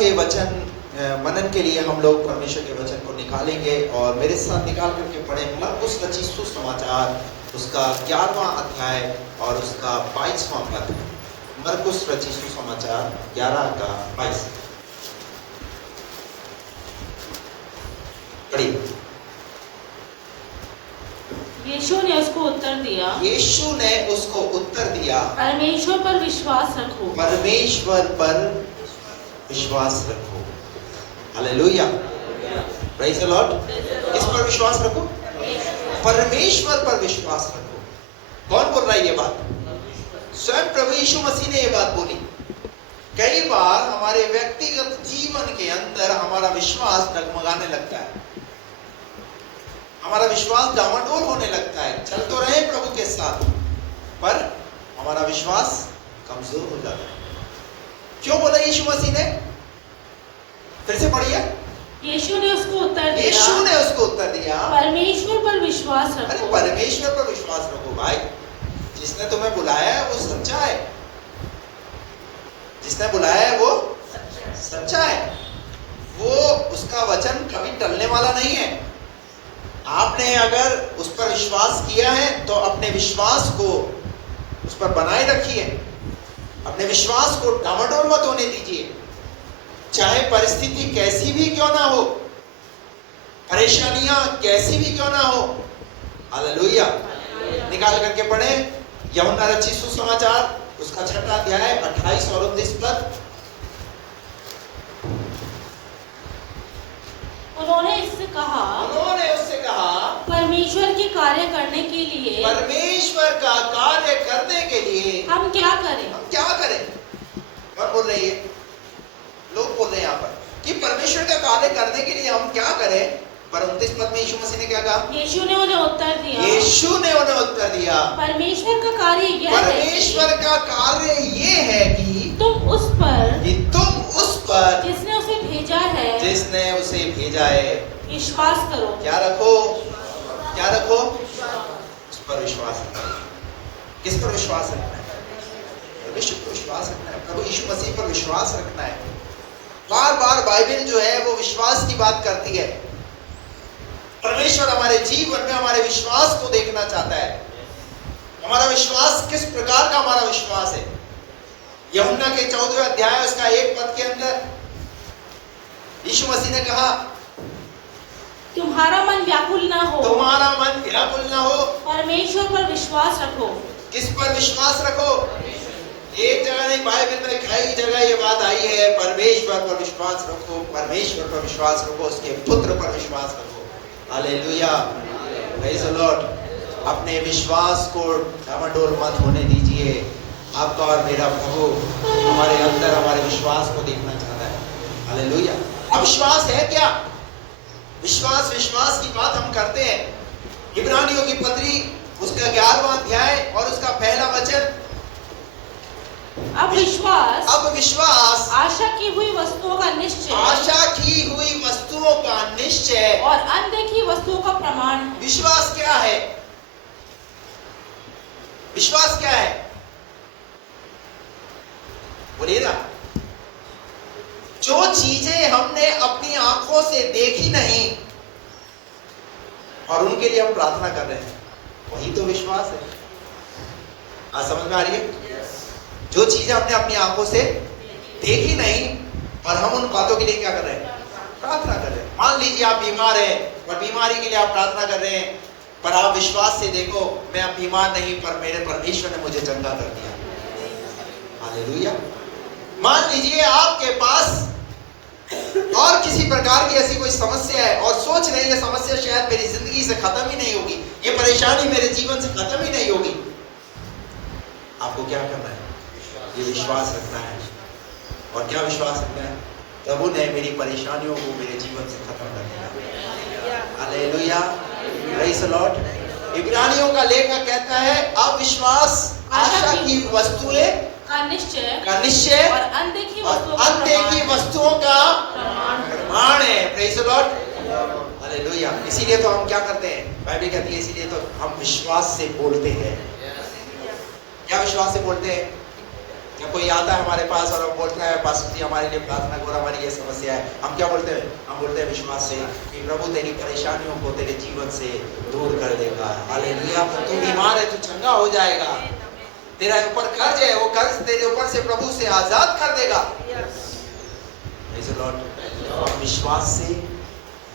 के वचन मनन के लिए हम लोग परमेश्वर के वचन को निकालेंगे और मेरे साथ निकाल करके पढ़े मरकुस रचित सुसमाचार उसका 11वां अध्याय और उसका 22वां पद। मरकुस रचित सुसमाचार 11 का 22 पढ़िए। यीशु ने उसको उत्तर दिया, यीशु ने उसको उत्तर दिया, परमेश्वर पर विश्वास रखो। परमेश्वर पर विश्वास रखो। Hallelujah, praise the Lord. किस पर विश्वास रखो? परमेश्वर पर विश्वास रखो। कौन बोल रहा है ये बात? स्वयं प्रभु यीशु मसीह ने ये बात बोली। कई बार हमारे व्यक्तिगत जीवन के अंदर हमारा विश्वास डगमगाने लगता है, हमारा विश्वास डामाडोल होने लगता है। चल तो रहे प्रभु के साथ, पर हमारा विश्वास कमजोर हो जाता है। क्यों बोला यीशु मसीह ने? फिर से पढ़िए। यीशु ने उसको उत्तर दिया, यीशु ने उसको उत्तर दिया, परमेश्वर पर विश्वास अरे रखो। परमेश्वर पर विश्वास रखो भाई। जिसने तुम्हें बुलाया है वो सच्चा है, जिसने बुलाया है वो सच्चा है। वो उसका वचन कभी टलने वाला नहीं है। आपने अगर उस पर विश्वास किया है तो अपने विश्वास को उस पर बनाए रखिए, अपने विश्वास को डामाडोल मत होने दीजिए। चाहे परिस्थिति कैसी भी क्यों ना हो, परेशानियां कैसी भी क्यों ना हो। हालेलुया। निकाल करके पढ़े यूहन्ना रचित सुसमाचार उसका 6वां अध्याय 28 और 29 पद। उन्होंने उससे कहा, परमेश्वर के कार्य करने के लिए, परमेश्वर का कार्य करने के लिए हम क्या करें? हम क्या करें? कौन बोल रही है? लोग बोल रहे हैं यहाँ पर कि परमेश्वर का कार्य करने के लिए हम क्या करें। पर 29 पद में यीशु मसीह ने क्या कहा? यीशु ने उन्हें उत्तर दिया, यीशु ने उन्हें उत्तर दिया, परमेश्वर का कार्य यह है परमेश्वर का कार्य ये है कि तुम उस पर जिसने उसे भेजा है विश्वास करो। क्या रखो? क्या रखो? उस पर विश्वास रखो। किस पर विश्वास रखना है? परमेश्वर पर विश्वास रखना है, प्रभु यीशु मसीह पर विश्वास रखना है। बार बार बाइबल जो है वो विश्वास की बात करती है। परमेश्वर हमारे जीवन में हमारे विश्वास को देखना चाहता है। हमारा विश्वास किस प्रकार का हमारा विश्वास है? यूहन्ना के 14वें अध्याय उसका 1 पद के अंदर यीशु मसीह ने कहा, तुम्हारा मन व्याकुल ना हो, तुम्हारा मन व्याकुल ना हो, परमेश्वर पर विश्वास रखो। किस पर विश्वास रखो? एक जगह नहीं, बाइबल में कई जगह ये बात आई है, परमेश्वर पर विश्वास रखो, परमेश्वर पर विश्वास रखो, उसके पुत्र पर विश्वास रखो। Hallelujah, praise the Lord. अपने विश्वास को डामाडोल मत होने दीजिए। आपका और मेरा प्रभु हमारे अंदर हमारे विश्वास को देखना चाहता है। हालेलुया। अब विश्वास है क्या? विश्वास की बात हम करते हैं। इब्रानियों की पत्री उसका 11वां अध्याय और उसका पहला वचन। अब विश्वास आशा की हुई वस्तुओं का निश्चय और अनदेखी वस्तुओं का प्रमाण है। विश्वास क्या है? विश्वास क्या है? बोलिए ना। जो चीजें हमने अपनी आंखों से देखी नहीं और उनके लिए हम प्रार्थना कर रहे हैं, वही तो विश्वास है। आज समझ में आ रही है? जो चीजें हमने अपनी आंखों से देखी नहीं और हम उन बातों के लिए क्या कर रहे हैं? प्रार्थना कर रहे हैं। मान लीजिए आप बीमार हैं और बीमारी के लिए आप प्रार्थना कर रहे हैं, पर आप विश्वास से देखो, मैं अब बीमार नहीं, पर मेरे परमेश्वर ने मुझे चंगा कर दिया। हालेलुया। मान लीजिए आपके पास और किसी प्रकार की ऐसी कोई समस्या है और सोच रहे हैं ये समस्या शायद मेरी जिंदगी से खत्म ही नहीं होगी, ये परेशानी मेरे जीवन से खत्म ही नहीं होगी। आपको क्या करना है? ये विश्वास रखना है। और क्या विश्वास रखना है? प्रभु ने मेरी परेशानियों को मेरे जीवन से खत्म कर दिया। Hallelujah, praise the lord. इब्रानियों का लेखक कहता है, अब विश्वास आशा की वस्तुएं का निश्चय और अनदेखी वस्तुओं का प्रमाण है। Praise the Lord. हालेलुया। इसीलिए तो हम क्या करते हैं? बाइबल कहती है इसीलिए तो हम विश्वास से बोलते हैं। क्या विश्वास से बोलते हैं? या कोई आता है हमारे पास और बोलता है पास्टर जी हमारे लिए प्रार्थना करो, हमारी ये समस्या है, हम क्या बोलते हैं? हम बोलते हैं विश्वास से कि प्रभु तेरी परेशानियों को तेरे जीवन से दूर कर देगा। हालेलुया। तू बीमार है, तू चंगा हो जाएगा। तेरा ऊपर कर्ज है, वो कर्ज तेरे ऊपर से प्रभु से आजाद कर देगा। Praise the Lord। हम विश्वास से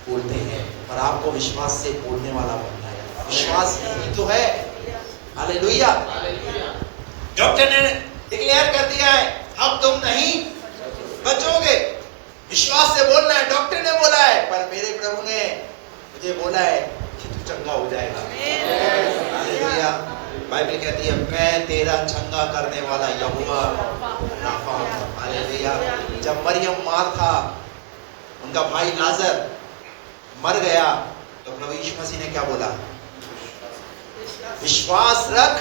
बोलते हैं और आपको विश्वास से बोलने वाला बनना है। विश्वास यही तो है। हालेलुया। डॉक्टर ने डिक्लेयर कर दिया है अब तुम नहीं बचोगे। विश्वास से बोलना है। डॉक्टर ने बोला है पर मेरे प्रभु ने मुझे बोला है कि तू चंगा हो जाएगा। हालेलुया। बाइबल कहती है मैं तेरा चंगा करने वाला यहोवा राफा हूं। हालेलुया। जब मरियम मार्था उनका भाई लाजर मर गया तो प्रभु यीशु मसीह ने क्या बोला? विश्वास रख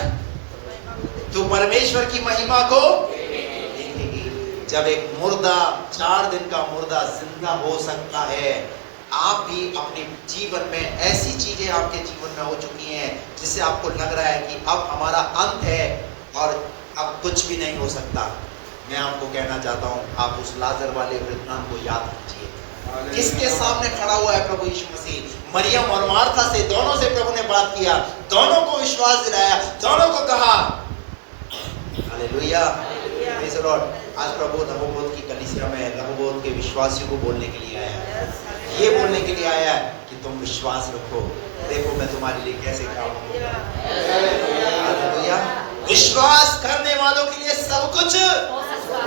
तू परमेश्वर की महिमा को देखेगी। जब एक मुर्दा 4 दिन का मुर्दा जिंदा हो सकता है, आप भी अपने जीवन में ऐसी चीजें आपके जीवन में हो चुकी हैं जिससे आपको लग रहा है कि अब हमारा अंत है और अब कुछ भी नहीं हो सकता। मैं आपको कहना चाहता हूं आप उस लाजर वाले वृद्धान को याद कीजिए। किसके सामने खड़ा हुआ है प्रभु यीशु मसीह? मरियम और मार्था से, दोनों से प्रभु ने बात किया, दोनों को विश्वास दिलाया, दोनों को कहा। हालेलुया। Praise the Lord. आज प्रभु रहोबोत की कलीसिया में रहोबोत के विश्वासियों को बोलने के लिए आया है। ये बोलने के लिए आया है कि तुम विश्वास रखो, देखो मैं तुम्हारे लिए कैसे काम करूंगा। हालेलुया। विश्वास करने वालों के लिए सब कुछ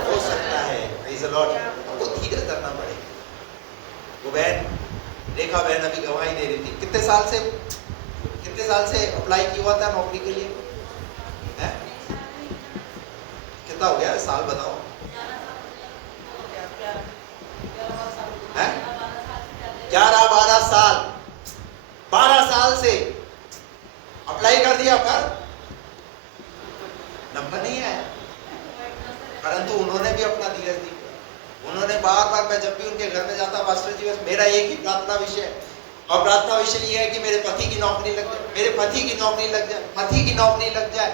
हो सकता है। Praise the Lord. आपको धीरज धरना पड़ेगा। वो बहन रेखा बहन अभी गवाही दे रही थी, कितने साल से अप्लाई किया हुआ था नौकरी के लिए? है? कितना हो गया साल बताओ? है? 11-12 साल। 12 साल से अप्लाई कर दिया पर नंबर नहीं आया। परंतु उन्होंने भी अपना धीरज दिया। उन्होंने बार-बार, मैं जब भी उनके घर में जाता पास्टर जी बस मेरा एक ही प्रार्थना विषय है और प्रार्थना विषय ये है कि मेरे पति की नौकरी लग जाए, मेरे पति की नौकरी लग जाए, पति की नौकरी लग जाए,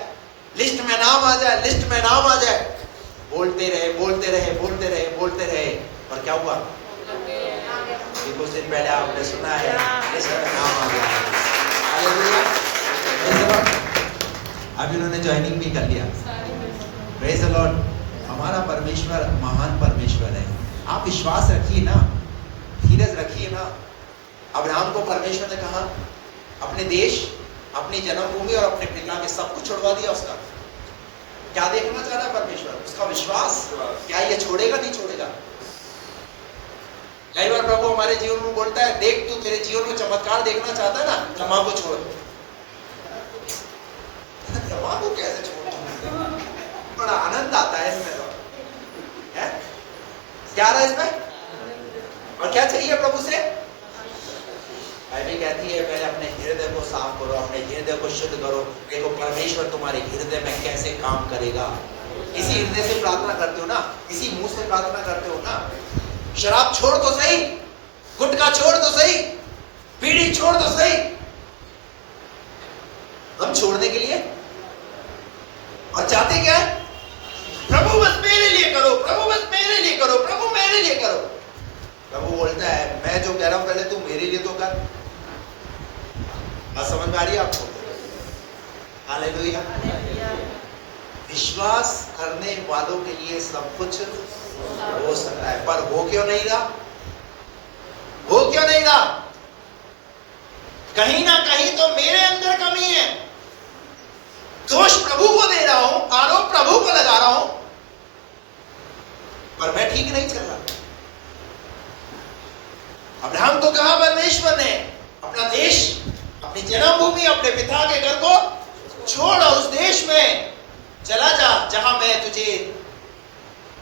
लिस्ट में नाम आ जाए, लिस्ट में नाम आ जाए। बोलते रहे बोलते रहे बोलते रहे बोलते रहे और क्या हुआ? कुछ दिन पहले आपने सुना है लिस्ट में नाम आ गया। अभी उन्होंने ज्वाइनिंग भी कर लिया। Praise the Lord. हमारा परमेश्वर महान परमेश्वर है। आप विश्वास रखिए ना, धीरज रखिए ना। अब्राहम को परमेश्वर ने कहा अपने देश, अपनी जन्मभूमि और अपने पिता के सब कुछ छुड़वा दिया। उसका क्या देखना चाह रहा है परमेश्वर? उसका विश्वास। क्या ये छोड़ेगा? नहीं छोड़ेगा। कई बार प्रभु हमारे जीवन में बोलता है देख तू तेरे जीवन में चमत्कार देखना चाहता है ना, तंबाकू छोड़। तंबाकू कैसे छोड़? बड़ा आनंद आता है इसमें। है? क्या रहा है इसमें? और क्या चाहिए प्रभु से? बाइबल कहती है पहले अपने हृदय को साफ करो, अपने हृदय को शुद्ध करो। देखो परमेश्वर तुम्हारे हृदय में कैसे काम करेगा। इसी हृदय से प्रार्थना करते हो ना, इसी मुंह से प्रार्थना करते हो ना। शराब छोड़ तो सही, गुटखा छोड़ तो सही, बीड़ी छोड़ तो सही। हम छोड़ने के लिए और चाहते क्या है? प्रभु बस मेरे लिए करो, प्रभु बस मेरे लिए करो, प्रभु मेरे लिए करो। प्रभु बोलता है मैं जो कह रहा हूं पहले तू मेरे लिए तो कर। बात समझ में आ रही है आपको? हालेलुया। विश्वास करने वालों के लिए सब कुछ हो सकता है, पर हो क्यों नहीं रहा? हो क्यों नहीं रहा? कहीं ना कहीं तो मेरे अंदर कमी है। दोष प्रभु को दे रहा हूं, आरोप प्रभु को लगा रहा हूं, पर मैं ठीक नहीं चल रहा। अब्राहम को कहा परमेश्वर ने अपना देश, अपनी जन्मभूमि, अपने पिता के घर को छोड़ और उस देश में चला जा जहां मैं तुझे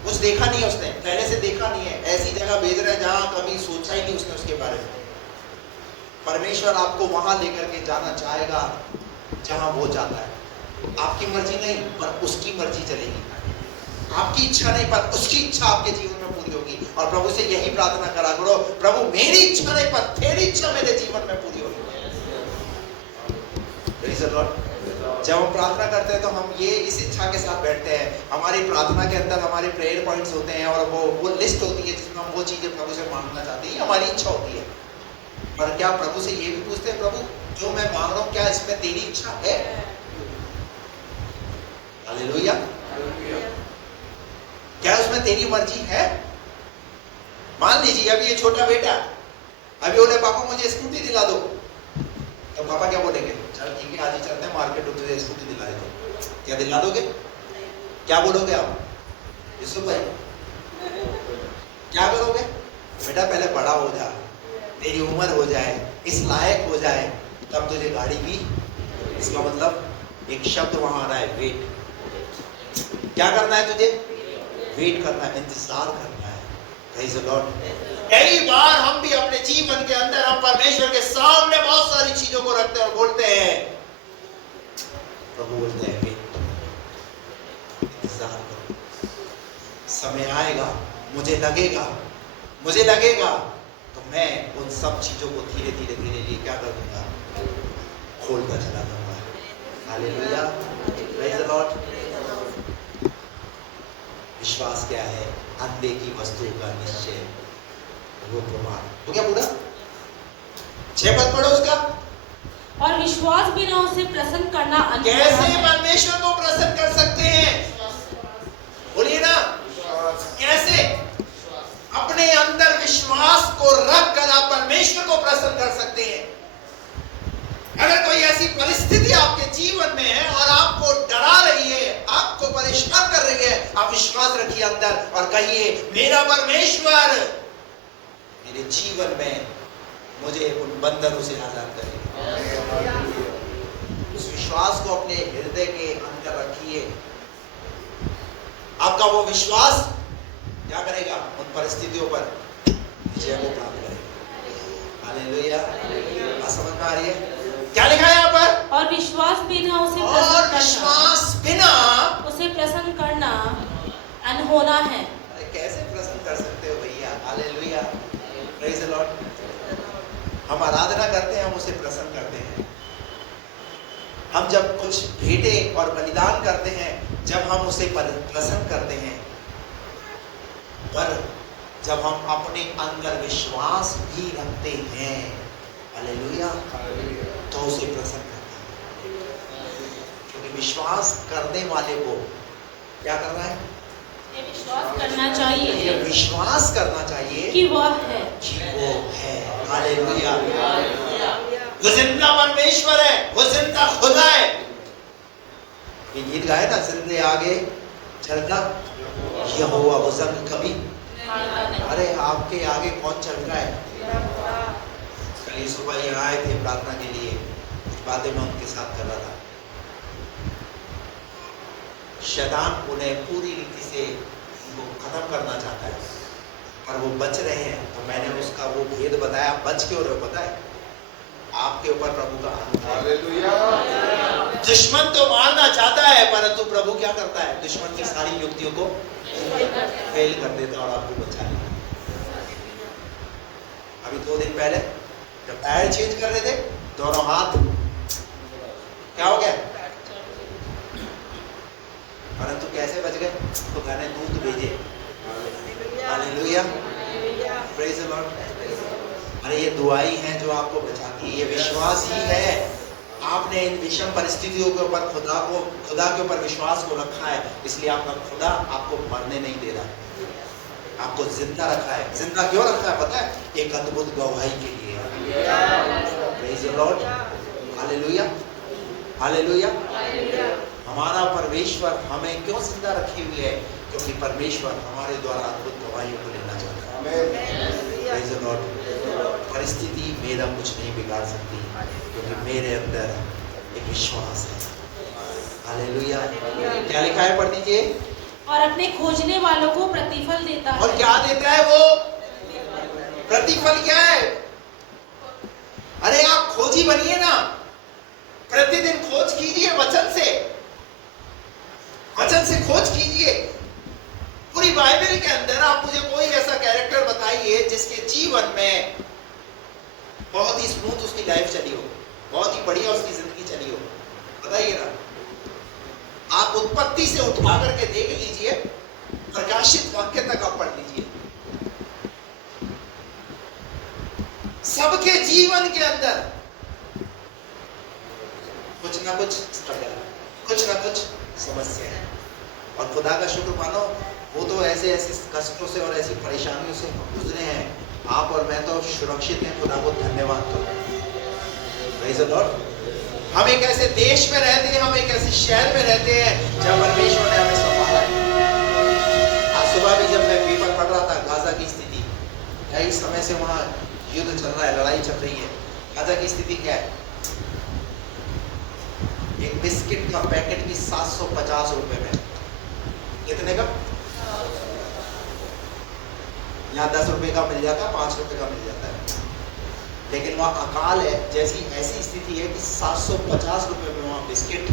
कुछ देखा नहीं है, उसने पहले से देखा नहीं है। ऐसी जगह भेज रहा है जहां कभी सोचा ही नहीं उसने उसके बारे में। परमेश्वर आपको वहां लेकर के जाना चाहेगा जहां वो जाता है। आपकी मर्जी नहीं पर उसकी मर्जी चलेगी। आपकी इच्छा नहीं पर उसकी इच्छा आपके जीवन में पूरी होगी। और प्रभु से यही प्रार्थना करा करो, प्रभु मेरी इच्छा नहीं पर तेरी इच्छा मेरे जीवन में पूरी होगी। Praise the Lord. जब हम प्रार्थना करते हैं तो हम ये इस इच्छा के साथ बैठते हैं, हमारी प्रार्थना के अंदर हमारे प्रेयर पॉइंट्स होते हैं और वो लिस्ट होती है जिसमें हम वो चीजें प्रभु से मांगना चाहते हैं, हमारी इच्छा होती है। पर क्या प्रभु से ये भी पूछते हैं, प्रभु जो मैं मांग रहा हूँ क्या इसमें तेरी इच्छा है? हालेलुया। क्या उसमें तेरी मर्जी है? मान लीजिए अभी ये छोटा बेटा अभी बोले पापा मुझे स्कूटी दिला दो, तो पापा क्या बोलेंगे? चल ठीक है आज ही चलते हैं मार्केट, तुझे स्कूटी दिला देता हूं। क्या दिला दोगे? क्या बोलोगे आप? यूसुफ भाई क्या करोगे? बेटा पहले बड़ा हो जा, तेरी उम्र हो जाए, इस लायक हो जाए, तब तुझे गाड़ी भी। इसका मतलब एक शब्द वहां आ रहा है, वेट। क्या करना है तुझे? वेट करना है, इंतजार करना है। Praise the Lord. कई बार हम भी अपने जीवन के अंदर हम परमेश्वर के सामने बहुत सारी चीजों को रखते हैं और बोलते हैं, प्रभु बोलते हैं वेट, इंतजार करो, समय आएगा, मुझे लगेगा तो मैं उन सब चीजों को धीरे धीरे क्या कर दूंगा? खोलता चला जाऊंगा। Hallelujah, praise the Lord. विश्वास क्या है? अंधे की वस्तु का निश्चय, वो प्रमाण। तो क्या पूरा 6 पद पढ़ो उसका। और विश्वास बिना उसे प्रसन्न करना अनहोना कैसे है। परमेश्वर को प्रसन्न कर सकते हैं? बोलिए ना, कैसे? अपने अंदर विश्वास को रख कर आप परमेश्वर को प्रसन्न कर सकते हैं। अगर कोई ऐसी परिस्थिति आपके जीवन में है और आपको डरा रही है, आपको परेशान कर रही है, आप विश्वास रखिए अंदर और कहिए, मेरा परमेश्वर मेरे जीवन में मुझे उन बंधनों से आजाद करेगा। उस विश्वास को अपने हृदय के अंदर रखिए। आपका वो विश्वास क्या करेगा? उन परिस्थितियों पर विजय को प्राप्त करेगा। हालेलुया। समझ में आ रही है? क्या लिखा है यहाँ पर? और विश्वास बिना उसे प्रसन्न करना अनहोना है। अरे कैसे प्रसन्न कर सकते हो भैया? Hallelujah, praise the Lord. हम आराधना करते हैं, हम उसे प्रसन्न करते हैं। हम जब कुछ भेंटे और बलिदान करते हैं, जब हम उसे प्रसन्न करते हैं, पर जब हम अपने अंदर विश्वास भी रखते हैं, हालेलुया, तो उसे प्रसन्न करते हैं। क्योंकि विश्वास करने वाले को क्या करना है? विश्वास करना चाहिए। ये विश्वास करना चाहिए कि वह है, हालेलुया। वो जिंदा परमेश्वर है, वो जिंदा खुदा है। ये गीत गाए ना, जिंदे आगे चलता यहोवा वो संग कभी। अरे आपके आगे कौन चल रहा है? कल सुबह यहाँ आए थे प्रार्थना के लिए, कुछ बातें मैं उनके साथ कर रहा था। शैतान उन्हें पूरी रीति से वो खत्म करना चाहता है, पर वो बच रहे हैं। तो मैंने उसका वो भेद बताया, बच क्यों रहे हो पता है? आपके ऊपर प्रभु का हालेलुया। दुश्मन तो मारना चाहता है, परंतु प्रभु क्या करता है? दुश्मन की सारी युक्तियों को फेल कर देता और आपको बचा लेता। अभी 2 दिन पहले जब टायर चेंज कर रहे थे, दोनों हाथ क्या हो गया? परंतु कैसे बच गए? तो मैंने दूत भेजे। Hallelujah, praise the Lord. अरे ये दुआई है जो आपको बचाती है, ये विश्वास ही है। आपने इन विषम परिस्थितियों के ऊपर खुदा के ऊपर विश्वास को रखा है, इसलिए आपका खुदा आपको मरने नहीं दे रहा, आपको जिंदा रखा है। जिंदा क्यों रखा है पता है? एक अद्भुत गवाही के लिए। Praise the Lord, hallelujah, hallelujah. हमारा परमेश्वर हमें क्यों जिंदा रखे हुए है? क्योंकि परमेश्वर हमारे द्वारा अद्भुत गवाहियों को लेना चाहता है। Praise the Lord. परिस्थिति मेरा कुछ नहीं बिगाड़ सकती, क्योंकि मेरे अंदर एक विश्वास है। हालेलुया। क्या लिखा है? पढ़ दीजिए। और अपने खोजने वालों को प्रतिफल देता है। और क्या देता है वो? प्रतिफल क्या है? अरे आप खोजी बनिए ना, प्रतिदिन खोज कीजिए वचन से, वचन से खोज कीजिए। पूरी बाइबल के अंदर आप मुझे कोई ऐसा कैरेक्टर बताइए जिसके जीवन में बहुत ही स्मूथ उसकी लाइफ चली हो, बहुत ही बढ़िया उसकी जिंदगी चली हो, बताइए ना। उत्पत्ति से उठा करके देख लीजिए, प्रकाशित वाक्य तक आप पढ़ लीजिए। सबके जीवन के अंदर कुछ ना कुछ स्ट्रगल, कुछ ना कुछ समस्या है। और खुदा का शुक्र मानो, वो तो ऐसे ऐसे कष्टों से और ऐसी परेशानियों से गुजरे हैं, आप और मैं तो सुरक्षित हैं। खुदा को धन्यवाद करो। Praise the Lord. हम एक ऐसे देश में रहते हैं, हम एक ऐसे शहर में रहते हैं जहाँ परमेश्वर ने हमें संभाला है। आज सुबह भी जब मैं पेपर पढ़ रहा था, गाजा की स्थिति, कई समय से वहाँ युद्ध चल रहा है, लड़ाई चल रही है। गाजा की स्थिति क्या है? एक बिस्किट का पैकेट भी 750 रुपए में। कितने का? यहाँ 10 रुपए का मिल जाता है, 5 रुपए का मिल जाता है। लेकिन वहाँ अकाल है, जैसी ऐसी स्थिति है कि 750 रुपए में वहाँ बिस्किट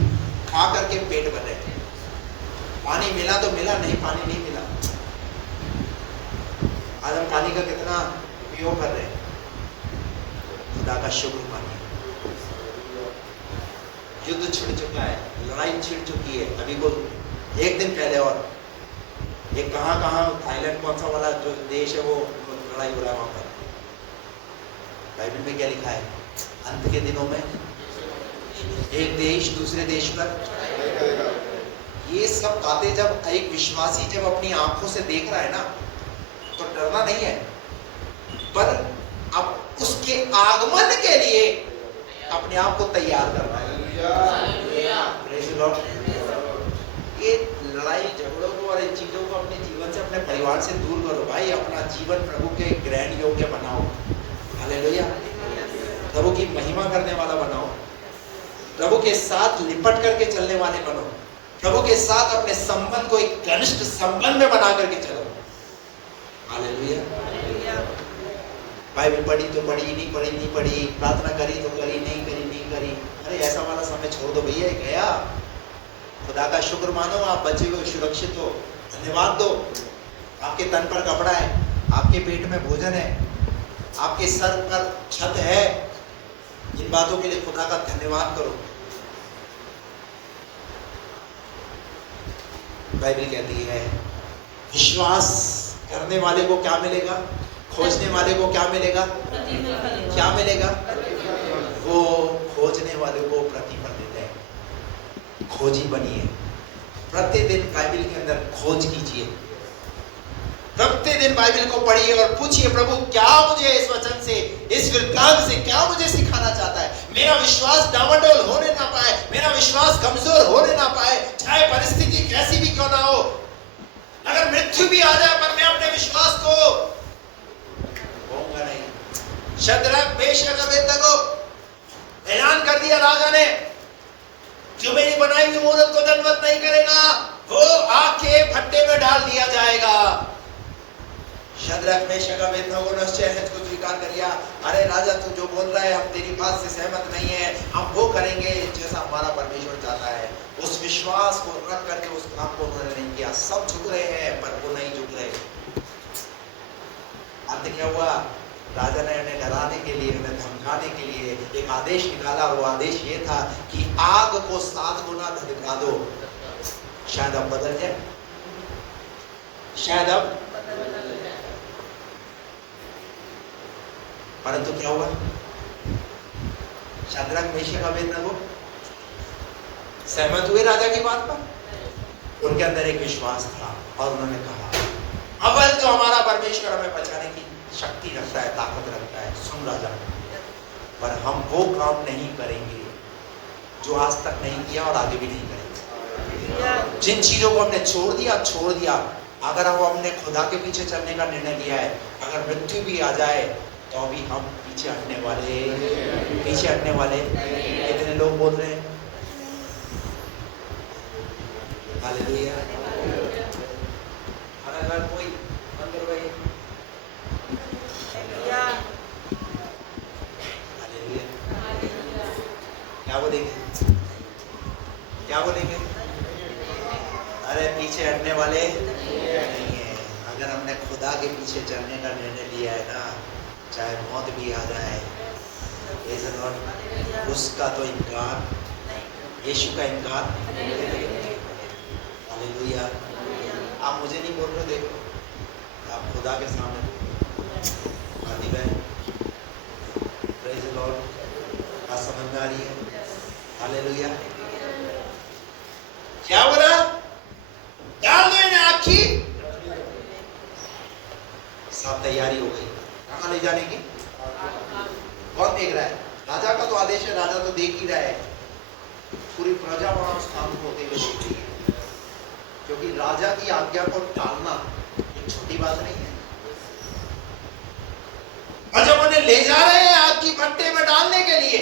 खा करके पेट भर रहे थे। पानी मिला तो मिला, नहीं पानी नहीं मिला। आज हम पानी का कितना उपयोग कर रहे हैं। खुदा का शुक्र मानिए। युद्ध छिड़ चुका है, लड़ाई छिड़ चुकी है। अभी को एक दिन पहले और एक कहाँ थाईलैंड कौन सा वाला जो देश है वो लड़ाई हो रहा है वहां पर। बाइबल में क्या लिखा है? अंत के दिनों में एक देश दूसरे देश पर। ये सब बातें जब एक विश्वासी जब अपनी आंखों से देख रहा है ना, तो डरना नहीं है, पर अब उसके आगमन के लिए अपने आप को तैयार करना है। ये लड़ाई झगड़ों को और इन चीजों को अपने जीवन से, अपने परिवार से दूर करो भाई। अपना जीवन प्रभु के ग्रहण योग्य बनाओ। हालेलुया। प्रभु की महिमा करने वाला बनाओ। प्रभु के साथ लिपट करके चलने वाले बनो। प्रभु के साथ अपने संबंध को एक घनिष्ठ संबंध में बना करके चलो। हालेलुया। बाइबल पढ़ी तो पढ़ी, नहीं पढ़ी नहीं पढ़ी, प्रार्थना करी तो करी, नहीं करी नहीं करी। अरे ऐसा वाला समय छोड़ दो भैया, गया। खुदा का शुक्र मानो, आप बचे हुए सुरक्षित हो। धन्यवाद दो। आपके तन पर कपड़ा है, आपके पेट में भोजन है, आपके सर पर छत है। इन बातों के लिए खुदा का धन्यवाद करो। बाइबल कहती है विश्वास करने वाले को क्या मिलेगा? खोजने वाले को क्या मिलेगा? क्या मिलेगा? वो खोजने वाले को प्रतिफल देते हैं। खोजी बनिए। प्रतिदिन बाइबल के अंदर खोज कीजिए। प्रतिदिन बाइबल को पढ़िए और पूछिए, प्रभु क्या मुझे इस वचन से, इस वृत्तांत से क्या मुझे सिखाना चाहता है? मेरा विश्वास डामाडोल होने ना पाए, मेरा विश्वास कमजोर होने ना पाए, चाहे परिस्थिति कैसी भी क्यों ना हो। अगर मृत्यु भी आ जाए पर मैं अपने विश्वास को होऊंगा नहीं। शद्रक, मेशक, अबेदनगो ऐलान कर दिया राजा ने, जो मेरी बनाई हुई मूरत को दंडवत नहीं करेगा वो आग के भट्टे में डाल दिया जाएगा। शद्रक, मेशक, अबेदनगो ने उस चैलेंज को स्वीकार कर लिया। अरे राजा, तू जो बोल रहा है हम तेरी बात से सहमत नहीं है, हम वो करेंगे जैसा हमारा परमेश्वर चाहता है। उस विश्वास को रख करके उस काम को उन्होंने नहीं किया। सब झुक रहे हैं पर वो नहीं झुक रहे। अंत क्या हुआ? राजा ने उन्हें डराने के लिए, उन्हें धमकाने के लिए एक आदेश निकाला। वो आदेश ये था कि आग को 7 गुना धधका दो। शायद अब बदल जाए, शायद अब। परंतु क्या हुआ? शद्रक, मेशक, अबेदनगो सहमत हुए राजा की बात पर। उनके अंदर एक विश्वास था और उन्होंने कहा, अव्वल तो हमारा परमेश्वर हमें बचाने की शक्ति रखता है, ताकत रखता है। सुन राजा, पर हम वो काम नहीं करेंगे जो आज तक नहीं किया और आगे भी नहीं करेंगे। जिन चीजों को हमने छोड़ दिया। अगर हम अपने खुदा के पीछे चलने का निर्णय लिया है, अगर मृत्यु भी आ जाए तो अभी हम पीछे हटने वाले। कितने लोग बोल रहे हैं हालेलुया। अगर कोई अंदर भाई क्या बोलेंगे? अरे पीछे हटने वाले नहीं है। अगर हमने खुदा के पीछे चलने का निर्णय लिया है ना, चाहे मौत भी आ जाए, उसका तो इनकार, यीशु का इनकार। हालेलुया। आप मुझे नहीं बोल रहे, देखो आप खुदा के सामने आदि बहन, प्रेज द लॉर्ड। बात समझ में आ रही है? हालेलुया। क्या बोला? डाल दो इन्हें आग की। सब तैयारी हो गई, कहाँ ले जाने की? कौन देख रहा है? राजा का तो आदेश है, राजा तो देख ही रहा है। पूरी प्रजा वहां उस काम को होते हुए देख रही है, क्योंकि राजा की आज्ञा को टालना एक छोटी बात नहीं है। और जब उन्हें ले जा रहे हैं आग की भट्टे में डालने के लिए,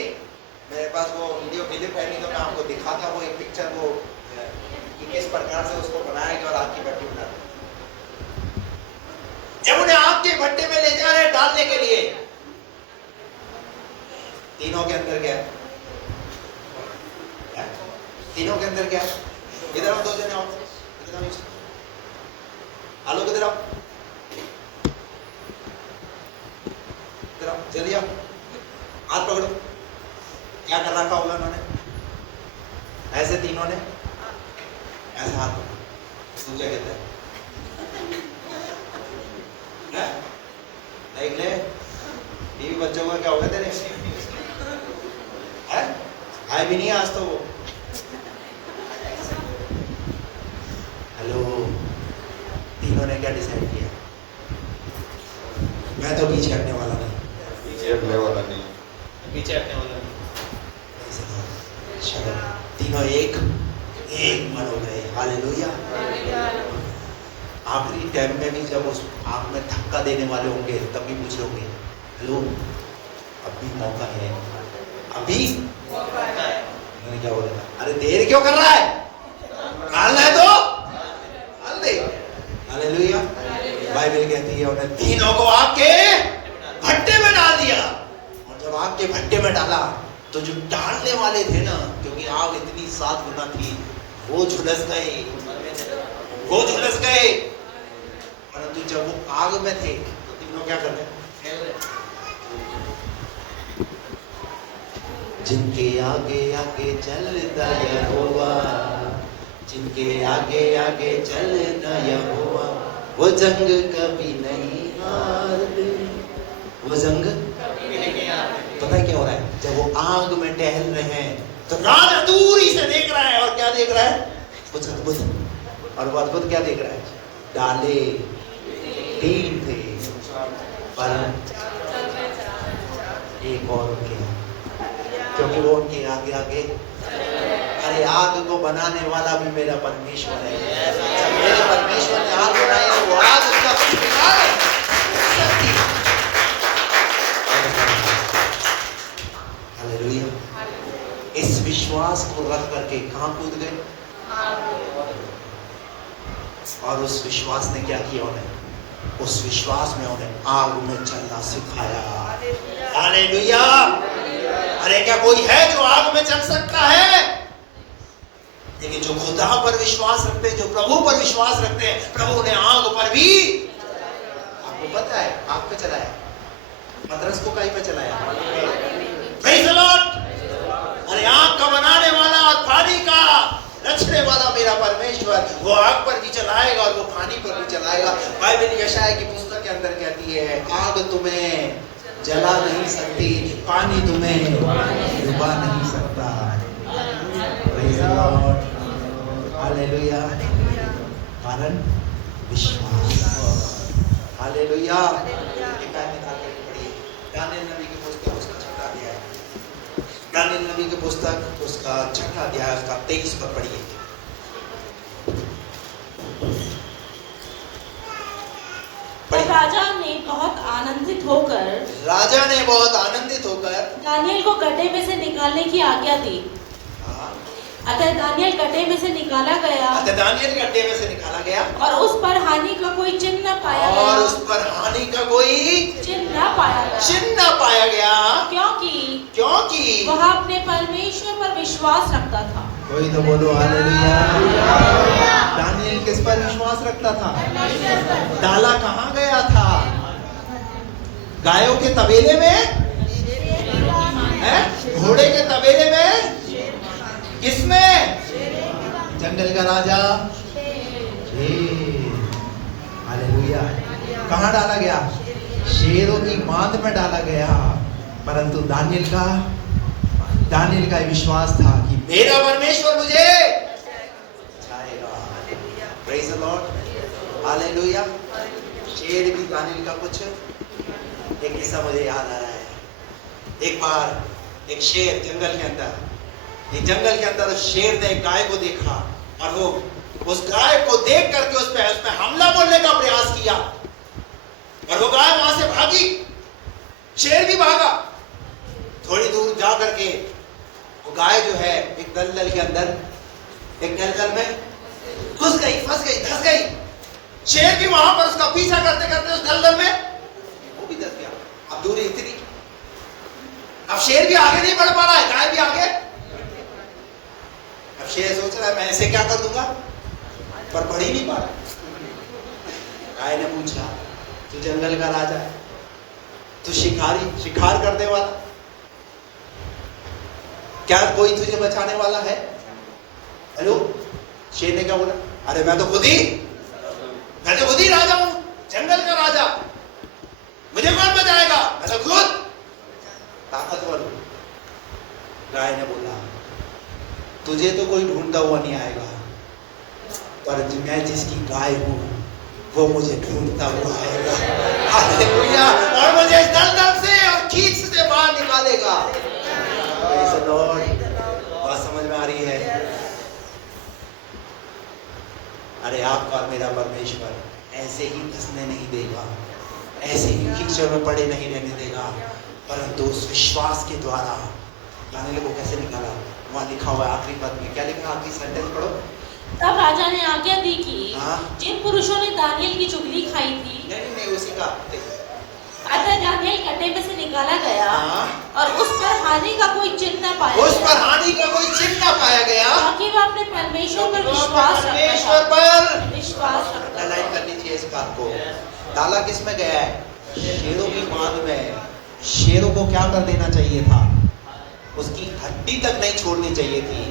मेरे पास वो वीडियो क्लिप है, नहीं तो मैं आपको दिखाता वो एक पिक्चर, वो कि किस प्रकार से उसको बनाया गया और आग की भट्टी में डाला। जब उन्हें आग के भट्टे में ले जा रहे हैं डालने के लिए, तीनों के अंदर क्या है? तीनों के अंदर क्या है? इधर आओ, दो जने आओ, इधर आओ, आलो किधर आओ, इधर आओ, जल्दी आओ, हाथ पकड़ो। क्या कर रखा होगा उन्होंने? ऐसे तीनों ने ऐसे हाथ पकड़ो। तू क्या कहता है? देख ले, बीवी बच्चों का क्या होगा तेरे? आए भी नहीं आज तो वो। हेलो, तीनों ने क्या डिसाइड किया? मैं तो पीछे हटने वाला नहीं, पीछे हटने वाला नहीं, पीछे हटने वाला नहीं। चलो, तीनों एक मन हो गए। हालेलुया। आखिरी टाइम में भी जब उस आग में धक्का देने वाले होंगे तब भी पूछ लोगे, हेलो अभी मौका है, अभी मैंने क्या बोला? अरे देर क्यों कर रहा है? डालना है तो डाल दे। हालेलुया। बाइबल कहती है उन्हें तीनों को आग के भट्टे में डाल दिया। और जब आग के भट्टे में डाला तो जो डालने वाले थे ना, क्योंकि आग इतनी 7 गुना थी, वो झुलस गए। परंतु जब वो आग में थे तो तीनों क्या कर रहे? जिनके आगे आगे चलता यहोवा, जिनके आगे आगे चलता यहोवा, वो जंग कभी नहीं हारते। वो जंग पता है क्या हो रहा है? जब वो आग में टहल रहे हैं तो राजा दूरी से देख रहा है, और क्या देख रहा है? कुछ अद्भुत। और वो अद्भुत क्या देख रहा है? डाले 3 थे पर एक और उनके, क्योंकि वो उनके आगे आगे। अरे आग को बनाने वाला भी मेरा परमेश्वर है। जब मेरे परमेश्वर ने आग बनाई तो वो आग उसका कुछ बिगाड़ सकती। हालेलुया। इस विश्वास को रख करके कहां कूद गए? और उस विश्वास ने क्या किया? उन्हें उस विश्वास में उन्हें आग में चलना सिखाया। हालेलुया। अरे क्या कोई है जो आग में चल सकता है? लेकिन जो खुदा पर विश्वास रखते हैं, जो प्रभु पर विश्वास रखते हैं, प्रभु ने आग पर भी, आपको पता है, आग पे चलाया। पतरस को कहीं पे चलाया? Praise the Lord. अरे आग का बनाने वाला और पानी का रचने वाला मेरा परमेश्वर, वो आग पर भी चलाएगा और वो पानी पर भी चलाएगा। बाइबल यशायाह की पुस्तक के अंदर कहती है, आग तुम्हें जला नहीं सकती, पानी तुम्हें डुबा नहीं सकता। Praise the Lord. हालेलुया। कारण विश्वास। हालेलुया। एक आयत निकाल के पढ़िए, दानियेल नबी की पुस्तक उसका 6वां अध्याय, दानियेल नबी की पुस्तक उसका 6वां अध्याय उसका 23 पद पढ़िए। राजा ने बहुत आनंदित होकर दानियेल को गड्ढे में से निकालने की आज्ञा दी। अतः दानियेल गड्ढे में से निकाला गया और उस पर हानि का कोई चिन्ह न पाया गया, क्योंकि वह अपने परमेश्वर पर विश्वास रखता था। कोई तो बोलो हालेलुया। दानियेल किस पर विश्वास रखता था? डाला कहाँ गया था? गायों के तबेले में? घोड़े के तबेले में? किसमें? जंगल का राजा कहाँ डाला गया? शेरों की मांद में डाला गया। परंतु दानियल का विश्वास था कि मेरा परमेश्वर मुझे बचाएगा। Praise the Lord, hallelujah. शेर भी दानियल का कुछ एक किस्सा मुझे याद आ रहा है। एक बार एक शेर जंगल के अंदर उस शेर ने एक गाय को देखा और वो उस गाय को देख करके उसमें हमला बोलने का प्रयास किया और वो गाय वहां से भागी, शेर भी भागा। थोड़ी दूर जा करके वो गाय जो है एक दलदल के अंदर, एक दलदल में घुस गई, फंस गई, धंस गई। शेर भी वहां पर उसका पीछा करते करते उस दलदल में वो भी धंस गया। अब दूरी इतनी, अब शेर भी आगे नहीं बढ़ पा रहा है, गाय भी आगे। अब शेर सोच रहा है मैं ऐसे क्या कर दूंगा, पर बढ़ ही नहीं पा रहा। गाय ने पूछा, तू जंगल का राजा है, तू शिकार करने वाला, क्या कोई तुझे बचाने वाला है? हेलो, शेर ने क्या बोला? अरे मैं तो खुद ही राजा हूं, जंगल का राजा, मुझे कौन बचाएगा, मैं तो खुद ताकतवर हूं। गाय ने बोला, तुझे तो कोई ढूंढता हुआ नहीं आएगा, पर मैं जिसकी गाय हूं वो मुझे ढूंढता हुआ आएगा। हालेलुया। और मुझे इस दलदल से और खींच से बाहर निकालेगा। Praise the Lord. बात समझ में आ रही है? अरे आपका मेरा परमेश्वर ऐसे ही धंसने नहीं देगा, ऐसे ही कीचड़ में पड़े नहीं रहने देगा, परंतु उस विश्वास के द्वारा। दानियल को कैसे निकाला? वहां लिखा हुआ है आखिरी पद में, क्या लिखा? आखिरी सेंटेंस पढ़ो। तब राजा ने आज्ञा दी कि हाँ? जिन पुरुषों ने दानियल की चुगली खाई थी, नहीं उसी का। अतः दानियल गड्ढे में से निकाला गया। हाँ? और उस पर हानि का कोई चिन्ह न पाया उस गया, पर हानि का कोई चिन्ह न पाया गया, ताकि वह अपने परमेश्वर पर विश्वास रखता था। लाइन करनी चाहिए इस बात को। डाला किस में गया है? शेरों की मांद में। शेरों को क्या कर देना चाहिए था? उसकी हड्डी तक नहीं छोड़नी चाहिए थी,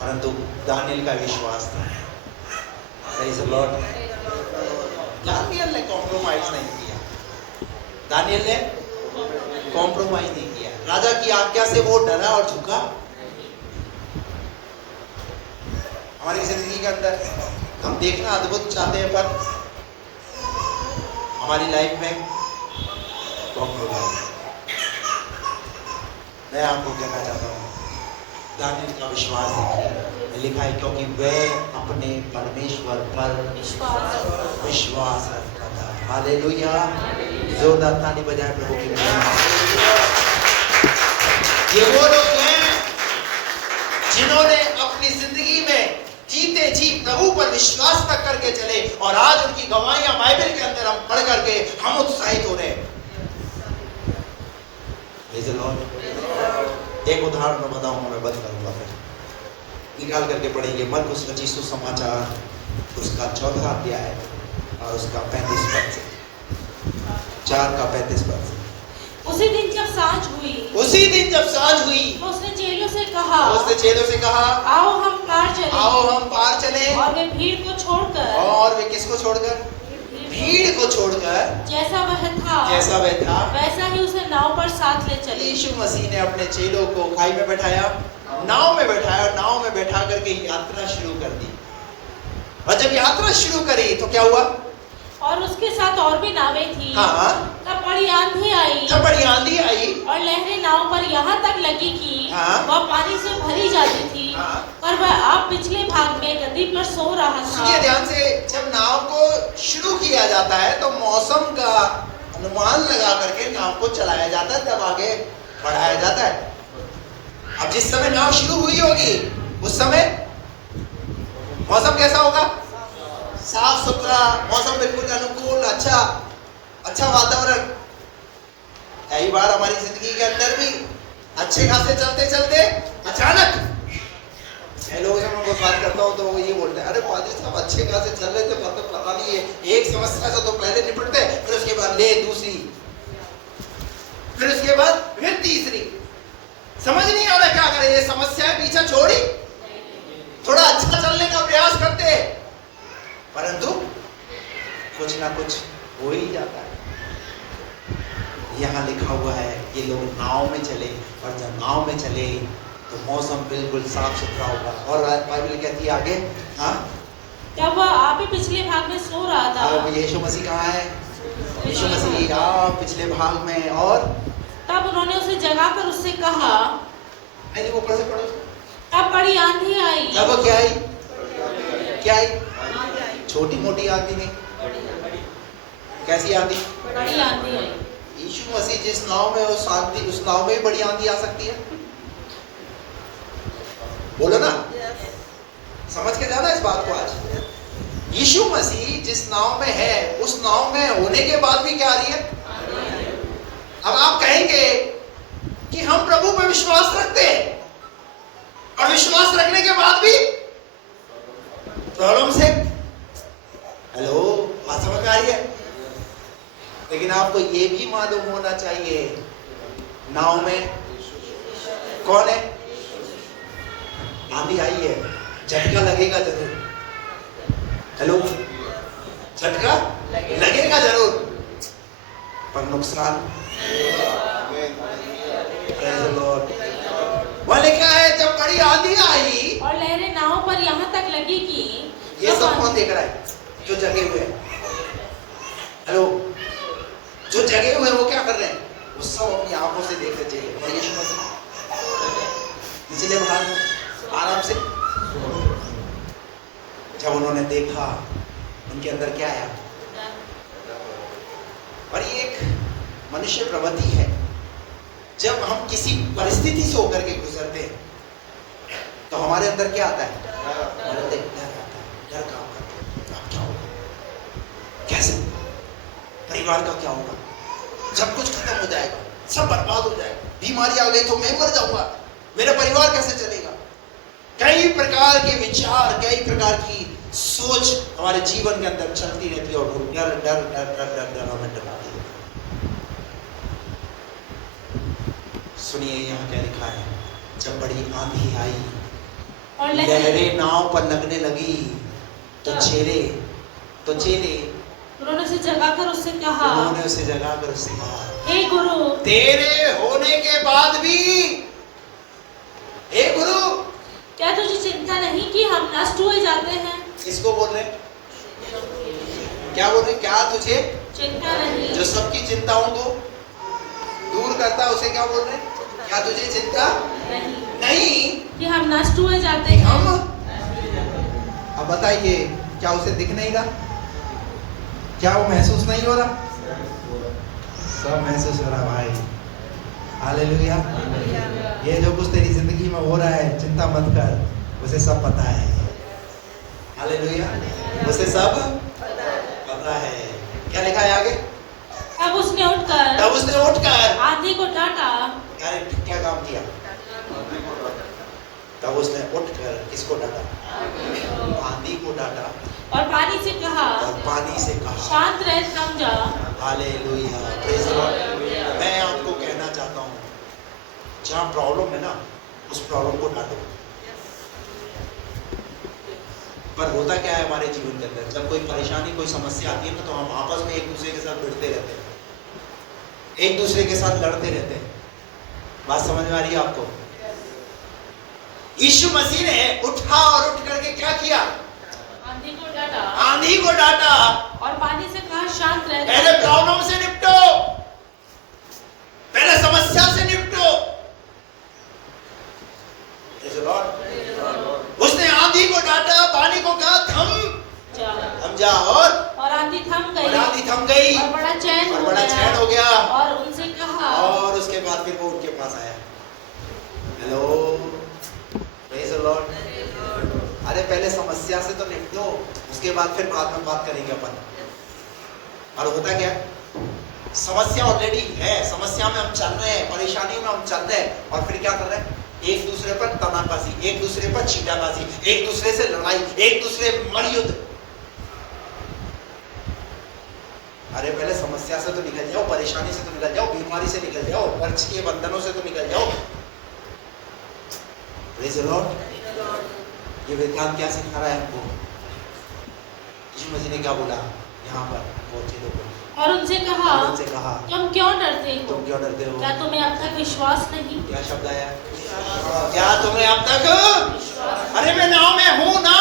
परंतु दानियल का विश्वास था। Praise the Lord. दानियल ने कॉम्प्रोमाइज नहीं किया, दानियल ने कॉम्प्रोमाइज नहीं किया। राजा की आज्ञा से वो डरा और झुका। हमारी जिंदगी के अंदर हम देखना अद्भुत चाहते हैं, पर हमारी लाइफ में कॉम्प्रोमाइज। मैं आपको कहना चाहता हूँ, दानियल का विश्वास देखिए, लिखा है क्योंकि वह अपने परमेश्वर पर विश्वास रखता था। हालेलुया। जोरदार ताली बजाएं प्रभु के लिए। ये वो लोग हैं जिन्होंने अपनी जिंदगी में जीते जी प्रभु पर विश्वास तक करके चले, और आज उनकी गवाहियां बाइबल के अंदर हम पढ़ करके हम उत्साहित हो रहे हैं। Praise the Lord. एक उदाहरण मैं बताऊंगा, मैं बंद करूंगा, फिर निकाल करके पढ़ेंगे मरकुस रचित सुसमाचार उसका 4वां अध्याय और उसका 35 पद से, 4 का 35 पद से। उसी दिन जब सांझ हुई तो उसने चेलों से कहा, आओ हम पार चले। और वे भीड़ को छोड़कर, और वे किसको छोड़कर? भीड़ को छोड़कर जैसा वह था वैसा ही उसे नाव पर साथ ले चले। यीशु मसीह ने अपने चेलों को खाई में बैठाया, नाव में बैठाया, नाव में बैठा करके यात्रा शुरू कर दी। और जब यात्रा शुरू करी तो क्या हुआ? और उसके साथ और भी नावें थी। हाँ? तब बड़ी आंधी आई और लहरें नाव पर यहाँ तक लगी कि हाँ? वह पानी से भरी जाती थी। हाँ? पर वह आप पिछले भाग में गद्दी पर सो रहा था। सुनिए ध्यान से, जब नाव को शुरू किया जाता है तो मौसम का अनुमान लगा करके नाव को चलाया जाता है, तब आगे बढ़ाया जाता है। अब जिस समय नाव शुरू हुई होगी उस समय मौसम कैसा होगा? साफ सुथरा मौसम, बिल्कुल अनुकूल, अच्छा वातावरण। कई बार हमारी जिंदगी के अंदर भी अच्छे खासे चलते अचानक, मैं लोगों से मैं बात करता हूँ तो वो ये बोलते हैं, अरे पादरी साहब अच्छे खासे चल रहे थे, पता नहीं है, एक समस्या से तो पहले निपटते, फिर उसके बाद ले दूसरी, फिर उसके बाद फिर तीसरी। समझ नहीं आ रहा क्या करें, ये समस्या पीछे छोड़ी, थोड़ा अच्छा चलने का प्रयास करते, परंतु कुछ ना कुछ हो ही जाता है। यहाँ लिखा हुआ है ये लोग नाव में चले, और जब नाव में चले तो मौसम बिल्कुल साफ सुथरा होगा। और बाइबल कहती है आगे, हाँ, तब आप ही पिछले भाग में सो रहा था। अब यीशु मसीह कहाँ है? यीशु मसीह आप पिछले भाग में। और तब उन्होंने उसे जगाकर उससे कहा, नहीं ऊपर से पढ़ो। तब बड़ी आंधी आई। तब क्या आई? क्या आई? छोटी मोटी आंधी नहीं, कैसी आंधी? बड़ी आंधी आई। यीशु मसीह जिस नाव में, उस नाव में भी बड़ी आंधी आ सकती है। बोलो ना, समझ के जाना इस बात को। आज यीशु मसीह जिस नाव में है, उस नाव में होने के बाद भी क्या आ रही है? अब आप कहेंगे कि हम प्रभु पर विश्वास रखते हैं, और विश्वास रखने के बाद भी प्रॉब्लम से। हेलो, बात समझ में आ रही है? लेकिन आपको ये भी मालूम होना चाहिए, नाव में कौन है? आंधी आई है, झटका लगेगा जरूर। हेलो, झटका लगेगा जरूर, पर नुकसान। वह लिखा है जब बड़ी आंधी आई और लहरें नाव पर यहाँ तक लगी कि ये सब कौन देख रहा है? जो जगे हुए हैं। हेलो, जो जगे हुए हैं वो क्या कर रहे हैं? वो सब अपनी आंखों से देख रहे चाहिए। और यीशु मसीह निचले भाग आराम से। जब उन्होंने देखा, उनके अंदर क्या आया? और ये एक मनुष्य प्रवृत्ति है। जब हम किसी परिस्थिति से होकर के गुजरते हैं तो हमारे अंदर क्या आता है? हमारे अंदर डर आता है। डर काम करता है, अब क्या होगा? कैसे? परिवार का क्या होगा? सब कुछ खत्म हो जाएगा, सब बर्बाद हो जाएगा, बीमारी आ गई तो मैं मर जाऊंगा, मेरा परिवार कैसे चलेगा? कई प्रकार के विचार, कई प्रकार की सोच हमारे जीवन के अंदर चलती रहती है, और वो डर डर डर डर डर डर हमें डराती है। सुनिए यहाँ क्या लिखा है, जब बड़ी आंधी आई और लहरें नाव पर लगने लगी तो चेले उन्होंने उसे जगाकर उससे कहा, हे गुरु, तेरे होने के बाद भी, हे गुरु, क्या तुझे चिंता नहीं कि हम नष्ट हुए जाते हैं? किसको बोल रहे? क्या बोल रहे? क्या तुझे चिंता नहीं? जो सबकी चिंताओं को दूर करता है उसे क्या बोल रहे? क्या तुझे चिंता नहीं कि हम नष्ट हुए जाते हैं? हम, अब बताइए, क्या उसे दिख नहीं रहा? क्या वो महसूस नहीं हो रहा? सब महसूस हो रहा भाई। हालेलुया। ये जो कुछ तेरी जिंदगी में हो रहा है, चिंता मत कर, उसे सब पता है। हालेलुया, उसे सब पता है। क्या लिखा है आगे? तब उसने उठकर आंधी को डांटा। अरे क्या काम किया? तब उसने उठकर किसको डांटा? आंधी को डांटा। और पानी से कहा, शांत रह, थम जा। Hallelujah, praise the Lord. मैं आपको कहना चाहता हूँ, जहाँ प्रॉब्लम है ना, उस प्रॉब्लम को डांटो। पर होता क्या है हमारे जीवन के अंदर, जब कोई परेशानी, कोई समस्या आती है ना, तो हम आपस में एक दूसरे के साथ भिड़ते रहते हैं, एक दूसरे के साथ लड़ते रहते हैं। बात समझ में आ रही है आपको? यीशु मसीह ने उठा और उठ करके क्या किया? आंधी को डांटा और पानी से कहा, शांत रह। पहले प्रॉब्लम से निपटो, पहले समस्या से निपटो। उसने आंधी को डांटा, पानी को कहा थम जा, और आंधी थम गई, और बड़ा चैन हो गया। और उनसे कहा, और उसके बाद फिर वो उनके पास आया। Hello, praise the Lord. अरे पहले समस्या से तो निपटो, उसके बाद फिर बाद में बात करेंगे अपन। और होता क्या, समस्या ऑलरेडी है, समस्या में हम चल रहे हैं, परेशानी में हम चल रहे हैं, और फिर क्या कर रहे हैं? एक दूसरे पर तनाबाजी, एक दूसरे पर चीटाबाजी, एक दूसरे से लड़ाई, एक दूसरे मरयुद्ध। अरे पहले समस्या से तो निकल जाओ, परेशानी से तो निकल जाओ, बीमारी से निकल जाओ, कर्ज के बंधनों से तो निकल जाओ। Praise the Lord. ये वेदांत क्या सिखा रहा है हमको? यीशु मसीह ने क्या बोला यहाँ पर? पहुंचे लोगों, और उनसे कहा तुम क्यों डरते हो? तुम क्यों डरते हो? क्या तुम्हें अब तक विश्वास नहीं? क्या शब्द आया? क्या तुम्हें अब तक? अरे मैं नाव में हूं ना,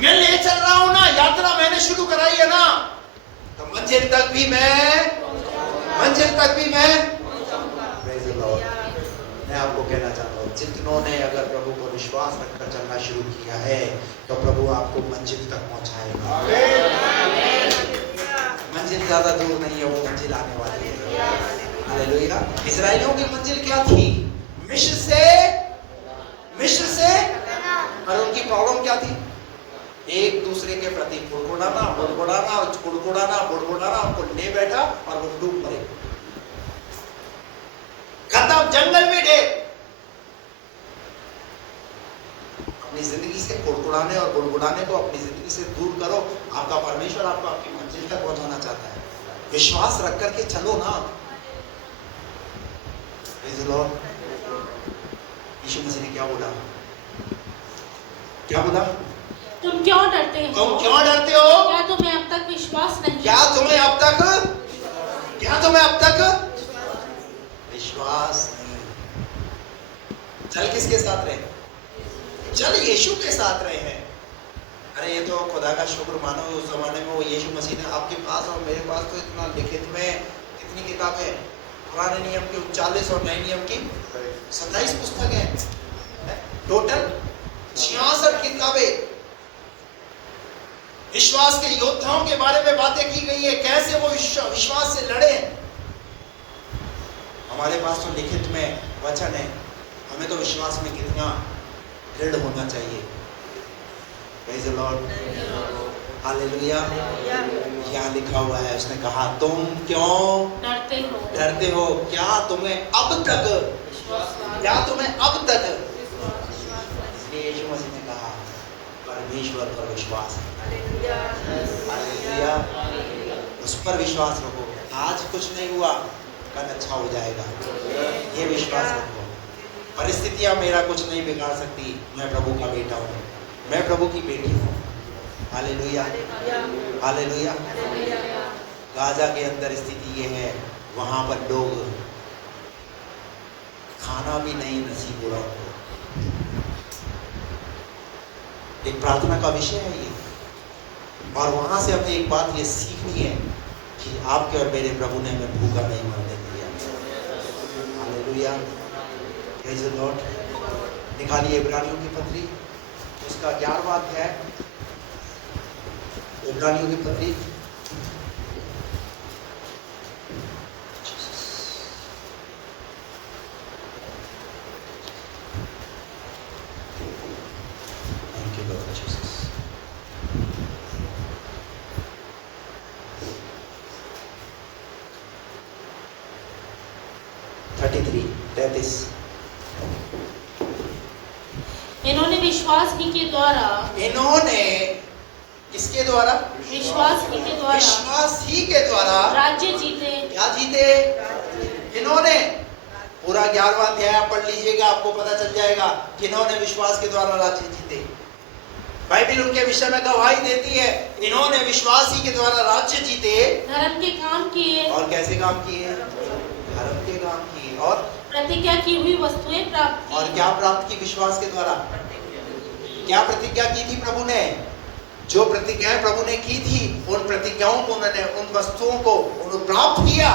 मैं ले चल रहा हूं ना, यात्रा मैंने शुरू कराई है ना, तो मंजिल तक भी मैं Praise the Lord। मैं आपको कहना चाहता हूँ, जितनों ने अगर प्रभु को विश्वास रखकर चलना शुरू किया है तो प्रभु आपको मंजिल तक पहुंचाएगा। मंजिल ज्यादा दूर नहीं है, वो मंजिल आने वाली है। हालेलुया। इस्राएलियों की मंजिल क्या थी? मिस्र से और उनकी प्रॉब्लम क्या थी? एक दूसरे के प्रति बुड़बुड़ाना, उनको ले बैठा और वो डूब पड़े। खत्म, जंगल में ढेर। अपनी जिंदगी से कुड़कुड़ाने और बुड़बुड़ाने को अपनी जिंदगी से दूर करो। आपका परमेश्वर आपको आपकी मंजिल तक पहुंचाना चाहता है। विश्वास रख करके चलो ना। Praise the Lord। यीशु मसीह ने क्या बोला? तुम क्यों डरते हो? क्या तुम्हें अब तक विश्वास नहीं? क्या तुम्हें अब तक विश्वास नहीं? चल किसके साथ रहे? चल यीशु के साथ रहे हैं। अरे ये तो खुदा का शुक्र मानो, उस जमाने में वो यीशु मसीह ने आपके पास और मेरे पास तो इतना लिखित में कितनी किताबें, पुराने नियम की 39 और नए नियम की 27 पुस्तक है, टोटल 66 किताबें। विश्वास के योद्धाओं के बारे में बातें की गई है, कैसे वो विश्वास से लड़े। हमारे पास तो लिखित में वचन है, हमें तो विश्वास में कितना दृढ़ होना चाहिए। Praise the Lord। हालेलुया। यहाँ लिखा हुआ है, उसने कहा तुम क्यों डरते हो? क्या तुम्हें अब तक इसलिए यीशु मसीह ने कहा परमेश्वर पर विश्वास है। हालेलुया। उस पर विश्वास रखो। आज कुछ नहीं हुआ, कल अच्छा हो जाएगा, ये विश्वास रखो। परिस्थितियां मेरा कुछ नहीं बिगाड़ सकती। मैं प्रभु का बेटा हूँ, मैं प्रभु की बेटी हूँ। Hallelujah, hallelujah. गाजा के अंदर स्थिति ये है, वहां पर लोग खाना भी नहीं नसीब हो रहा। एक प्रार्थना का विषय है ये, और वहां से हमें एक बात ये सीखनी है कि आपके और मेरे प्रभु ने हमें भूखा नहीं मरने दिया। हालेलुया। Praise the Lord. निकालिए इब्रानियों की पत्री, उसका 11वां अध्याय। इब्रानियों की पत्री इन्होंने विश्वास ही के द्वारा, किसके द्वारा? विश्वास ही के द्वारा राज्य जीते। क्या जीते? इन्होंने पूरा 11वां अध्याय पढ़ लीजिएगा, आपको पता चल जाएगा किन्होंने विश्वास के द्वारा राज्य जीते। बाइबल उनके विषय में गवाही देती है, इन्होंने विश्वास ही के द्वारा राज्य जीते, धर्म के काम किए। और कैसे काम किए? धर्म के काम किए, और प्रतिज्ञा की हुई वस्तुएं प्राप्त की। और क्या प्राप्त की? विश्वास के द्वारा। क्या प्रतिज्ञा की थी प्रभु ने? जो प्रतिज्ञाएं प्रभु ने की थी, उन प्रतिज्ञाओं को उन्होंने, उन वस्तुओं को उन्होंने प्राप्त किया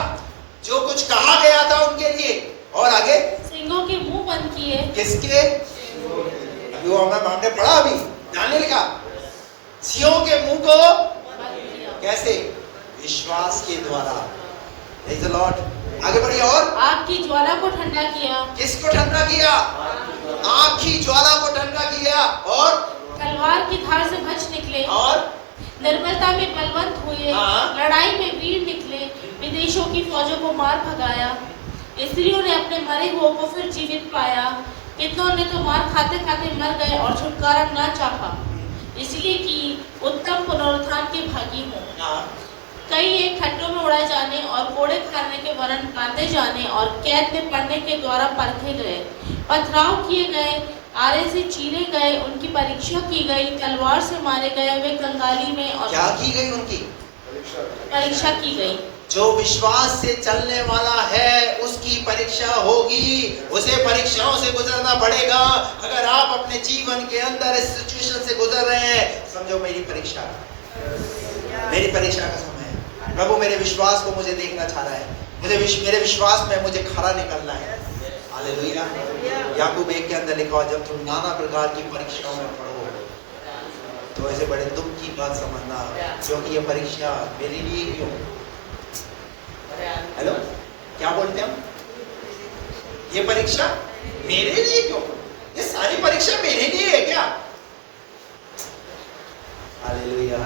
जो कुछ कहा गया था उनके लिए। और आगे सिंहों के मुंह बंद किए। किसके? अभी वो हमने पढ़ा अभी दानिएल का, सिंहों के मुंह को कैसे? विश्वास के द्वारा। Praise the Lord. आगे बढ़िए। और आग की ज्वाला को ठंडा किया। किसको ठंडा किया? आग की ज्वाला को ठंडा किया। और तलवार की धार से बच निकले, और निर्बलता में बलवंत हुए, लड़ाई में वीर निकले, विदेशों की फौजों को मार भगाया। स्त्रियों ने अपने मरे हुओं को फिर जीवित पाया। कितनों ने तो मार खाते खाते मर गए और छुटकारा ना चाहा, इसलिए कि उत्तम पुनरुत्थान के भागी हों। कई एक खड्डों में उड़ाए जाने और कोड़े खाने के वरन बांधे जाने और कैद में पड़ने के द्वारा परखे गए, पथराव किए गए, आरे से चीरे गए, उनकी परीक्षा की गई, तलवार से मारे गए, वे कंगाली में और क्या की गई उनकी? परीक्षा की गई। जो विश्वास से चलने वाला है उसकी परीक्षा होगी, उसे परीक्षाओं से गुजरना पड़ेगा। अगर आप अपने जीवन के अंदर इस सिचुएशन से गुजर रहे हैं, समझो मेरी परीक्षा का समय है। प्रभु मेरे विश्वास को मुझे देखना चाह रहा है, मेरे विश्वास में मुझे खरा निकलना है। हालेलुया। याकूब 1 के अंदर लिखा हुआ, जब तुम नाना प्रकार की परीक्षाओं में पढ़ो तो ऐसे बड़े दुख की बात समझना, क्योंकि ये परीक्षा मेरे लिए क्यों? हेलो, क्या बोलते हैं हम? ये परीक्षा मेरे लिए क्यों? ये सारी परीक्षा मेरे लिए है क्या? हालेलुया।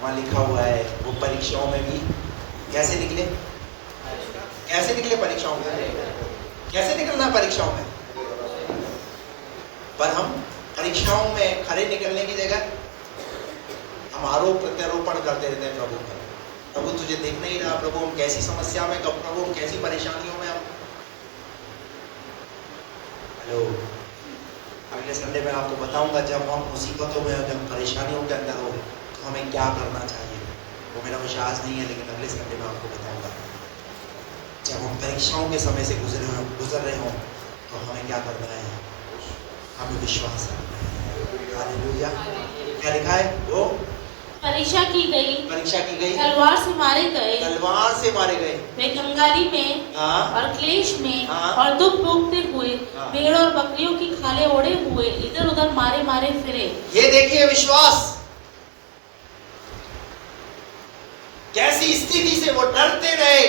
वहां लिखा हुआ है वो परीक्षाओं में भी कैसे निकले? कैसे निकले परीक्षाओं में? कैसे निकलना परीक्षाओं में? पर हम परीक्षाओं में खरे निकलने की जगह हम आरोप प्रत्यारोपण करते रहते हैं प्रभु पर। प्रभु तुझे देख नहीं रहा, प्रभु हम कैसी समस्या में, कब प्रभु हम कैसी परेशानियों में हम। हेलो, अगले संडे में आपको बताऊंगा जब हम मुसीबतों में, जब परेशानियों के अंदर हो तो हमें क्या करना चाहिए। वो मेरा विश्वास नहीं है, लेकिन अगले संडे में आपको बताऊंगा। जब हम परीक्षाओं के समय से गुजर रहे हो तो हमें क्या करना है? हमें विश्वास रखना है। हालेलुया। क्या लिखा है? वो परीक्षा की गई, तलवार से मारे गए, वे कंगाली में और क्लेश में और दुख भोगते हुए, भेड़ और बकरियों की खाले ओढ़े हुए, इधर उधर मारे मारे फिरे। ये देखिए विश्वास कैसी स्थिति से वो डरते रहे,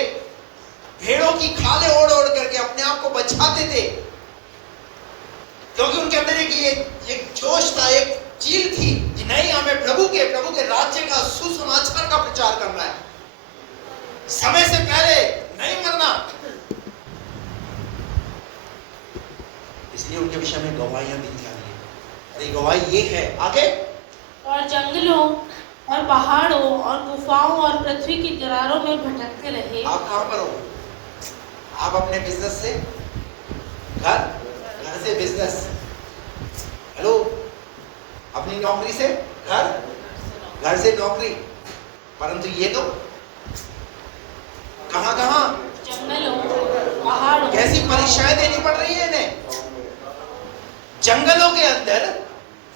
भेड़ों की खाले ओढ़ ओढ़ करके अपने आप को बचाते थे, क्योंकि उनके अंदर एक जोश था, एक चील थी कि नहीं, हमें प्रभु के राज्य का सुसमाचार का प्रचार करना है, समय से पहले नहीं मरना। इसलिए उनके विषय में गवाहियां दी जा रही है। और ये गवाही ये है आगे, और जंगलों और पहाड़ों और गुफाओं और पृथ्वी की दरारों में भटकते रहे। आप कहां पर हो? आप अपने बिजनेस से घर, घर से बिजनेस, हेलो, अपनी नौकरी से घर, घर से नौकरी, परंतु ये तो कहां कहां? जंगलों, पहाड़ों। कैसी परीक्षाएं देनी पड़ रही है इन्हें? जंगलों के अंदर,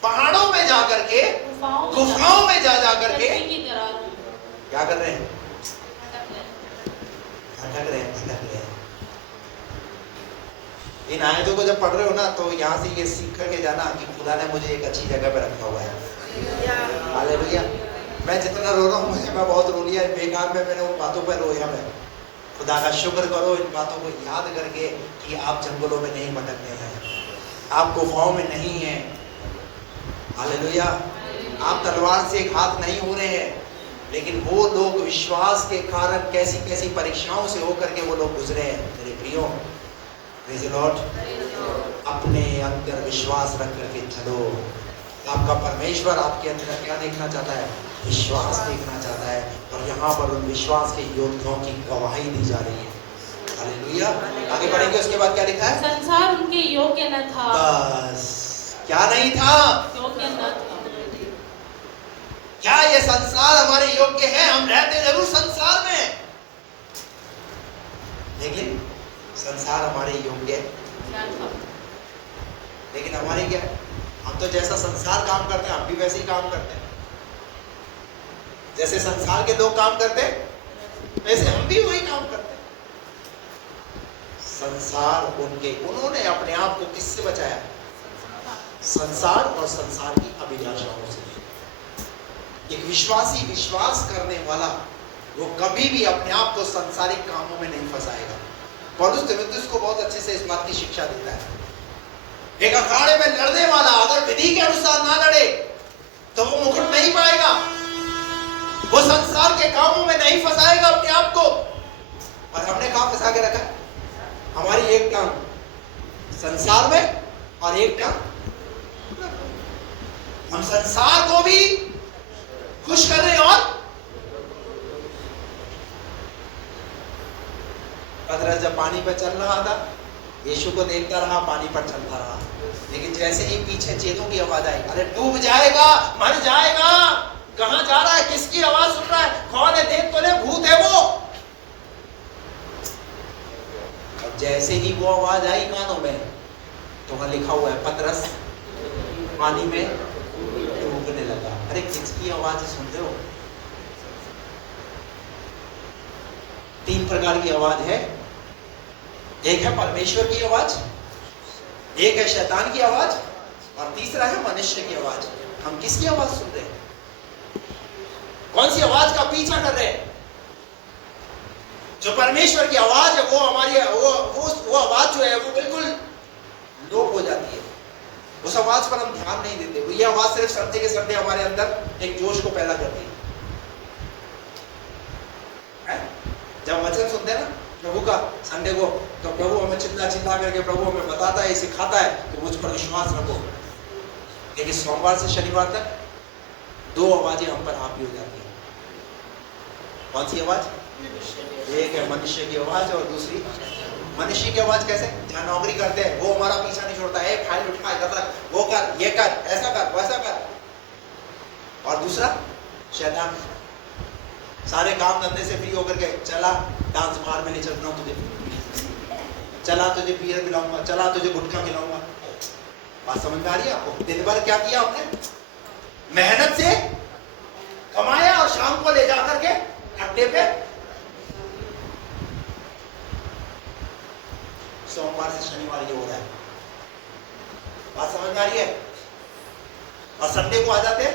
पहाड़ों में जाकर के, गुफाओं में जा करके क्या कर रहे हैं? भटक रहे हैं। इन आयतों को जब पढ़ रहे हो ना तो यहाँ से ये सीख करके जाना कि खुदा ने मुझे एक अच्छी जगह पे रखा हुआ है। हालेलुया। मैं जितना रो रहा हूँ, मैं बहुत रो लिया बेकार में, मैंने उन बातों पर रोया। मैं खुदा का शुक्र करो इन बातों को याद करके कि आप जंगलों में नहीं भटकने हैं, आप गुफाओं में नहीं हैं। हालेलुया। आप तलवार से घात नहीं हो रहे हैं, लेकिन वो लोग विश्वास के कारण कैसी कैसी परीक्षाओं से होकर के वो लोग गुजरे हैं। मेरे प्रियो, प्रेज़ द लॉर्ड। अपने अंदर विश्वास रख करके चलो। आपका परमेश्वर आपके अंदर क्या देखना चाहता है? विश्वास देखना चाहता है। और यहाँ पर उन विश्वास के योद्धाओं की गवाही दी जा रही है। हालेलुया। आगे बढ़ेंगे, उसके बाद क्या लिखा है? संसार उनके योग्य न था। बस, क्या नहीं था? योग्य न था। क्या ये संसार हमारे योग्य है? हम रहते जरूर संसार में, लेकिन संसार हमारे योग्य है। लेकिन हमारी क्या है? हम तो जैसा संसार काम करते हैं हम भी वैसे ही काम करते हैं। जैसे संसार के लोग काम करते हैं वैसे हम भी वही काम करते हैं। संसार उन्होंने अपने आप को किससे बचाया? संसार और संसार की अभिलाषाओं से। एक विश्वासी, विश्वास करने वाला, वो कभी भी अपने आप को संसारिक कामों में नहीं फंसाएगा। पौलुस तीमुथियुस को बहुत अच्छे से इस बात की शिक्षा देता है। एक अखाड़े में लड़ने वाला अगर विधि के अनुसार ना लड़े तो वो मुकुट नहीं पाएगा, वो संसार के कामों में नहीं फंसाएगा अपने आप को। और हमने कहां फंसा के रखा? हमारी एक टांग संसार में और एक टांग, हम संसार को भी खुश कर रहे हैं। और पतरस जब पानी पर चल रहा था, यीशु को देखता रहा, पानी पर चलता रहा। लेकिन जैसे ही पीछे चेतों की आवाज आई, अरे डूब जाएगा, मर जाएगा, कहां जा रहा है, किसकी आवाज सुन रहा है, कौन है, देख तो ले, भूत है वो। और जैसे ही वो आवाज आई कानों में, तो वहां लिखा हुआ है पतरस पानी में डूबने लगा। अरे किसकी आवाज सुन रहे हो? 3 प्रकार की आवाज है। एक है परमेश्वर की आवाज, एक है शैतान की आवाज, और तीसरा है मनुष्य की आवाज। हम किसकी आवाज सुन रहे हैं? कौन सी आवाज का पीछा कर रहे हैं? जो परमेश्वर की आवाज है वो हमारी वो आवाज जो है वो बिल्कुल लोप हो जाती है। उस आवाज पर हम ध्यान नहीं देते। वो ये आवाज सिर्फ सर्दे के सर्दे हमारे अंदर एक जोश को पैदा करती है। जब वचन सुनते हैं ना प्रभु का संडे को, तो प्रभु हमें चिल्ला चिल्ला करके प्रभु हमें बताता है, सिखाता है कि मुझ पर विश्वास रखो। लेकिन सोमवार से शनिवार तक 2 आवाजें हम पर हावी हो जाती है। कौन सी आवाज? एक है मनुष्य की आवाज और दूसरी मनुष्य की आवाज। कैसे? जहां नौकरी करते हैं वो हमारा पीछा नहीं छोड़ता है, फाइल उठा, इधर रख, वो कर, ये कर, ऐसा कर, वैसा कर। और दूसरा शैतान, सारे काम धंधे से फ्री होकर के, चला डांस बार में ले चलता हूं तुझे, चला तुझे बियर पिलाऊंगा, चला तुझे गुटखा खिलाऊंगा। बात समझ में आ रही है आपको? दिन भर क्या किया आपने? मेहनत से कमाया और शाम को ले जाकर के अड्डे पे। सोमवार से शनिवार ये हो रहा है। बात समझ में आ रही है? और संडे को आ जाते हैं,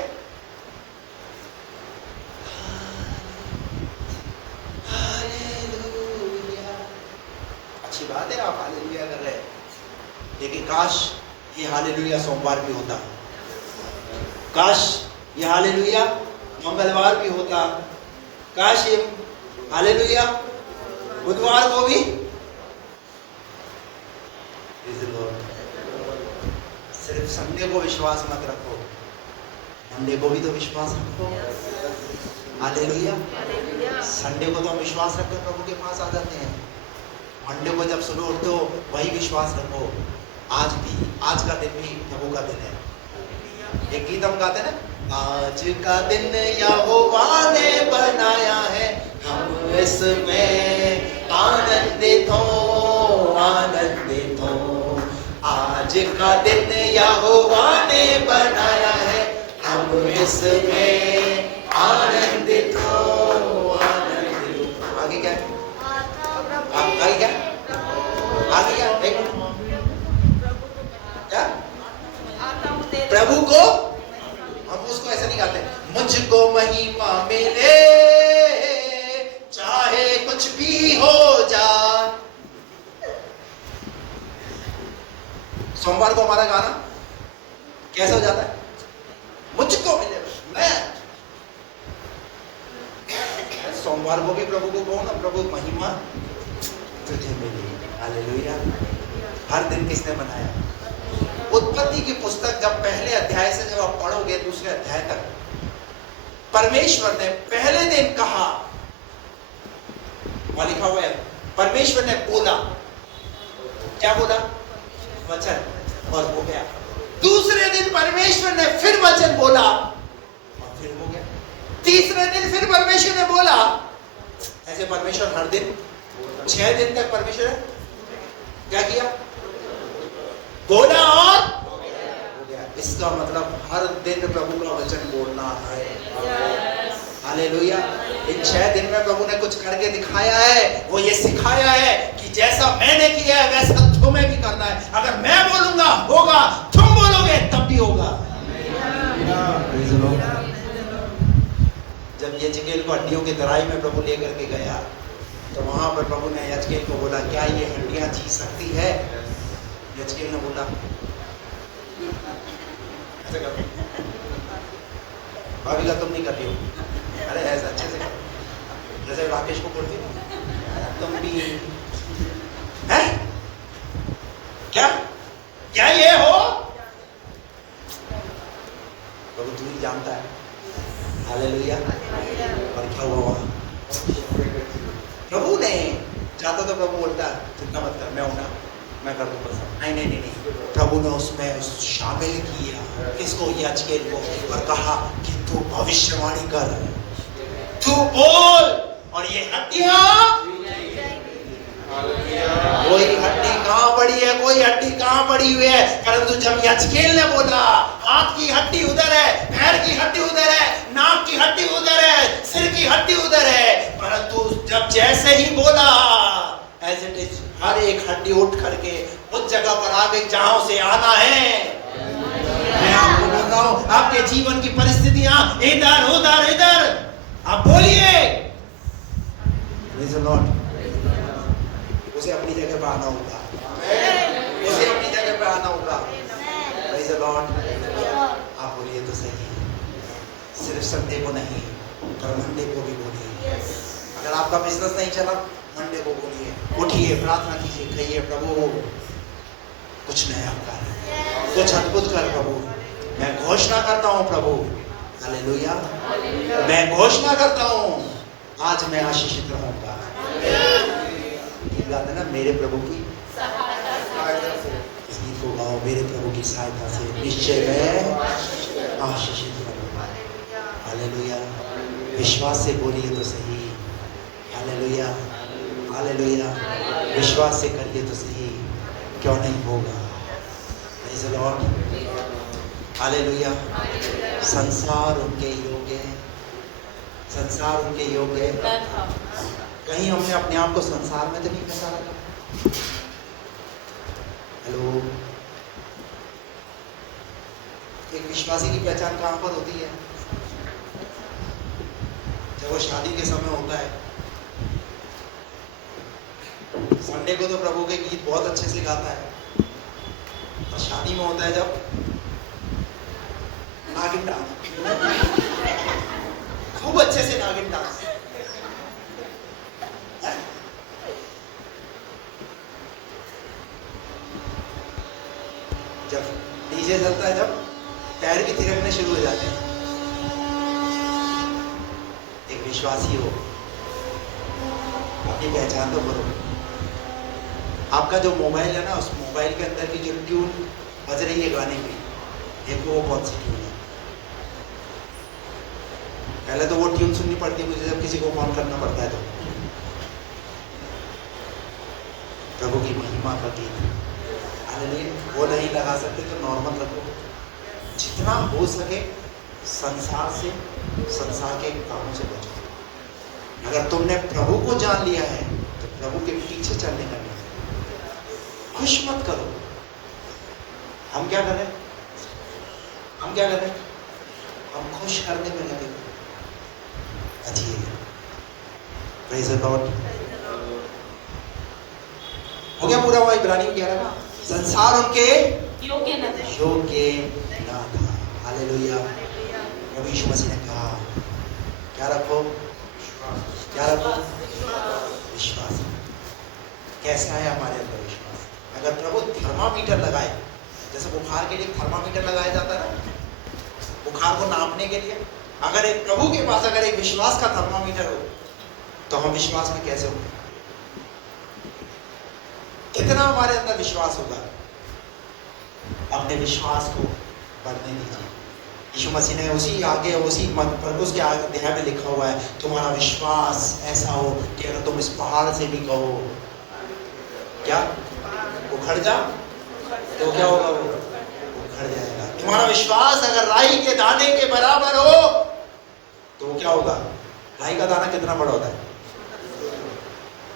अच्छी बात है आप हालेलुया कर रहे हैं, लेकिन काश ये हालेलुया सोमवार भी होता, काश ये हालेलुया मंगलवार भी होता, काश ये हालेलुया बुधवार को भी। सिर्फ संडे को विश्वास मत रखो, मंडे को भी तो विश्वास रखो। हालेलुया। संडे को तो हम विश्वास रखकर प्रभु के पास आ जाते हैं, मंडे को जब सुबह उठते हो वही विश्वास रखो, आज भी, आज का दिन भी प्रभु का दिन है। एक गीत हम गाते ना, आज का दिन यहोवा ने बनाया है, हम इसमें आनंदित हो, आनंदित हो। आज का दिन यहोवा ने बनाया है, हम इसमें आनंदित हो, आनंदित हो। आगे क्या है? आगे क्या? आगे क्या? क्या? प्रभु को, हम उसको ऐसे नहीं गाते, मुझको महिमा मिले चाहे कुछ भी हो जाए। सोमवार को हमारा गाना कैसा हो जाता है? मुझको मिले, मैं सोमवार को भी प्रभु को कहो ना, प्रभु महिमा तुझे मिली। हालेलुया। हर दिन किसने बनाया? उत्पत्ति की पुस्तक जब पहले अध्याय से जब आप पढ़ोगे दूसरे अध्याय तक, परमेश्वर ने पहले दिन कहा, वहां लिखा हुआ है परमेश्वर ने बोला। क्या बोला? वचन, और हो गया। दूसरे दिन परमेश्वर ने फिर वचन बोला और फिर हो गया। तीसरे दिन फिर परमेश्वर ने बोला। ऐसे परमेश्वर हर दिन 6 दिन तक परमेश्वर क्या किया? बोला और हो गया। इसका मतलब हर दिन प्रभु का वचन बोलना है। हालेलुया। इन 6 दिन में प्रभु ने कुछ करके दिखाया है, वो ये सिखाया है कि जैसा मैंने किया है वैसा तुम्हें भी करना है। अगर मैं बोलूंगा होगा, तुम बोलोगे तब भी होगा। जब यजकेल को हड्डियों की तराई में प्रभु लेकर के गया, तो वहां पर प्रभु ने यजकेल को बोला, क्या ये हड्डियां जी सकती है? यजकेल ने बोला, ऐसे कर, भाभी का तुम नहीं करती हो, अरे ऐसा अच्छे से कर, जैसे राकेश को बोलती हो तुम भी है क्या? क्या ये हो? प्रभु तू ही जानता है। हालेलुया। और क्या हुआ वहां? प्रभु ने चाहता तो प्रभु बोलता चिंता मत कर, मैं हूं ना, मैं कर दूंगा सब। नहीं नहीं नहीं नहीं, प्रभु ने उसमें शामिल किया किसको, यजकेल को, और कहा कि तू भविष्यवाणी कर, तू बोल, और ये हड्डियां, कोई हड्डी कहां पड़ी है, कोई हड्डी कहां पड़ी हुई है, परंतु जब यजकेल ने बोला हाथ की हड्डी उधर है, पैर की हड्डी उधर है, नाक की हड्डी उधर है, सिर की हड्डी उधर है, परंतु जब जैसे ही बोला एज इट इज हर एक हड्डी उठ करके उस जगह पर आ गई जहां से आना है। मैं आपको बोल रहा हूं, आपके जीवन की परिस्थितियां इधर उधर इधर, आप बोलिए प्रेज़ द लॉर्ड, उसे अपनी जगह पर आना होगा, उसे अपनी जगह पर आना होगा। प्रेज़ द लॉर्ड, आप बोलिए तो सही, सिर्फ संडे को नहीं पर मंडे को भी बोलिए। अगर आपका बिजनेस नहीं चला, मंडे को बोलिए, उठिए, प्रार्थना कीजिए, कहिए प्रभु कुछ नया कर, कुछ अद्भुत कर प्रभु। मैं घोषणा करता हूँ प्रभु, हालेलुया, मैं घोषणा करता हूँ आज मैं आशीषित रहूंगा। गाते ना, मेरे प्रभु की सहायता से, इस गीत को गाओ, मेरे प्रभु की सहायता से निश्चय मैं आशीषित रहूंगा। हालेलुया, विश्वास से बोलिए तो सही, हालेलुया, हालेलुया, विश्वास से करिए तो सही, क्यों नहीं होगा। Praise the Lord, hallelujah. संसार उनके योग्य है, संसार उनके योग्य है। कहीं हमने अपने आप को संसार में तो नहीं फंसा रखा। हेलो, एक विश्वासी की पहचान कहां पर होती है? जब वो शादी के समय होता है। संडे को तो प्रभु के गीत बहुत अच्छे से गाता है, और शादी में होता है जब नागिन डांस, खूब अच्छे से नागिन डांस। जब डीजे चलता है, जब पैर भी थिरकने शुरू हो जाते हैं। एक विश्वासी हो, अपनी पहचान तो करो। आपका जो मोबाइल है ना, उस मोबाइल के अंदर की जो ट्यून बज रही है गाने की, देखो वो कौन सी ट्यून है। पहले तो वो ट्यून सुननी पड़ती है मुझे जब किसी को फोन करना पड़ता है, तो प्रभु की महिमा का गीत, हालेलुया, वो नहीं लगा सकते तो नॉर्मल रखो। जितना हो सके संसार से, संसार के कामों से बचो। अगर तुमने प्रभु को जान लिया है तो प्रभु के पीछे चलने का नहीं, खुश मत करो। हम क्या करें, हम क्या करें, हम खुश करने में लगे। अच्छी, प्रेज़ द लॉर्ड। हो गया पूरा हुआ इब्रानियों 11 का। संसार उनके योग्य न था, हालेलुया। प्रभु यीशु मसीह ने कहा क्या रखो, क्या रखो, विश्वास। कैसे आया हमारे अंदर विश्वास? अगर प्रभु थर्मामीटर लगाए, जैसे बुखार के लिए थर्मामीटर लगाया जाता है ना, बुखार को नापने के लिए, अगर एक प्रभु के पास अगर एक विश्वास का थर्मामीटर हो, तो हम विश्वास में कैसे होंगे? कितना हमारे अंदर विश्वास होगा? अपने विश्वास को बढ़ने दीजिए। यीशु मसीह ने उसी आगे, उसी मरकुस के अध्याय में लिखा हुआ है, तुम्हारा विश्वास ऐसा हो कि अगर तुम इस पहाड़ से भी कहो क्या उखड़ जा, तो क्या होगा? वो उखड़ जाएगा। तुम्हारा विश्वास अगर राई के दाने के बराबर हो तो क्या होगा? राई का दाना कितना बड़ा होता है?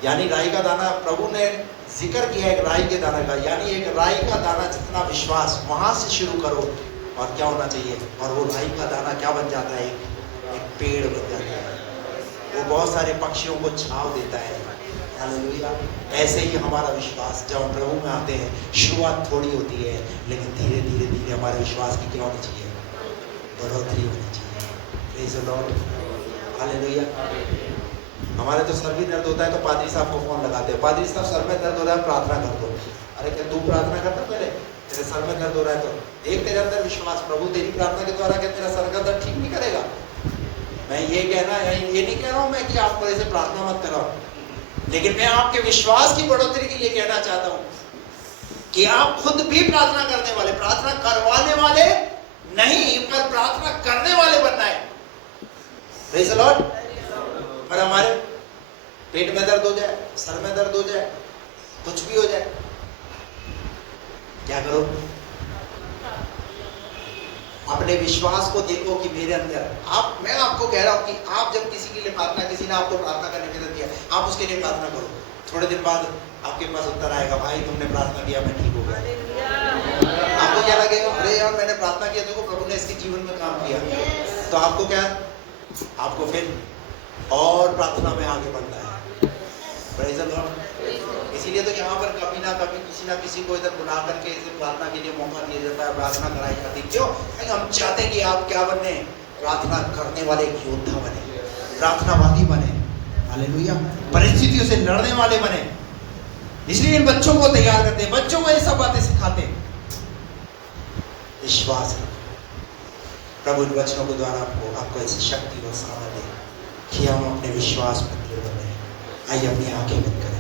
यानी राई का दाना, प्रभु ने जिक्र किया एक राई के दाने का, यानी एक राई का दाना जितना विश्वास, वहां से शुरू करो। और क्या होना चाहिए? और वो राई का दाना क्या बन जाता है? एक पेड़ बन जाता है। वो बहुत सारे पक्षियों को छाव देता है। हालेलुया। ऐसे ही हमारा विश्वास, जब हम प्रभु में आते हैं, शुरुआत थोड़ी होती है, लेकिन धीरे धीरे धीरे हमारे विश्वास की क्या होनी चाहिए? बढ़ोतरी होनी चाहिए। Praise the Lord, hallelujah. हमारे तो सर भी दर्द होता है तो पादरी साहब को फोन लगाते हैं, पादरी साहब सर में दर्द हो रहा है, प्रार्थना कर दो। अरे क्या तू प्रार्थना करता? पहले तेरे सर में दर्द हो रहा है तो देख तेरे अंदर विश्वास, प्रभु तेरी प्रार्थना के द्वारा क्या तेरा सर का दर्द ठीक नहीं करेगा? मैं ये कहना, ये नहीं कह रहा हूँ मैं कि आप ऐसे प्रार्थना मत कराओ, लेकिन मैं आपके विश्वास की बढ़ोतरी के लिए कहना चाहता हूँ। कि आप खुद भी प्रार्थना करने वाले, प्रार्थना करवाने वाले नहीं, पर प्रार्थना करने वाले बनना है। Praise the Lord. पर हमारे पेट में दर्द हो जाए, सर में दर्द हो जाए, कुछ भी हो जाए, क्या करो? अपने विश्वास को देखो कि मेरे अंदर मैं आपको कह रहा हूं कि आप जब किसी के लिए प्रार्थना, किसी ने आपको प्रार्थना करने के लिए दिया, आप उसके लिए प्रार्थना करो। थोड़े दिन बाद आपके पास उत्तर आएगा, भाई तुमने प्रार्थना किया, मैं ठीक हो गया। आपको क्या लगेगा? अरे यार मैंने प्रार्थना किया, देखो प्रभु ने इसके जीवन में काम किया। तो आपको क्या, आपको फिर और प्रार्थना में आगे बढ़ना है। Praise the Lord. इसीलिए तो यहाँ पर कभी ना कभी किसी ना किसी को इधर बुला करके इसे प्रार्थना के लिए मौका दिया जाता है, प्रार्थना कराई जाती है। क्यों? हम चाहते हैं कि आप क्या बने? प्रार्थना करने वाले एक योद्धा बने, प्रार्थनावादी बने, हालेलुया, परिस्थितियों से लड़ने वाले बने। इसलिए इन बच्चों को तैयार करते हैं, बच्चों को ये सब बातें सिखाते हैं। विश्वास रखो, प्रभु इन वचनों के द्वारा आपको ऐसी शक्ति और सामर्थ्य दे कि हम अपने विश्वास पर दृढ़ बने। आइए अपनी आंखें बंद करें।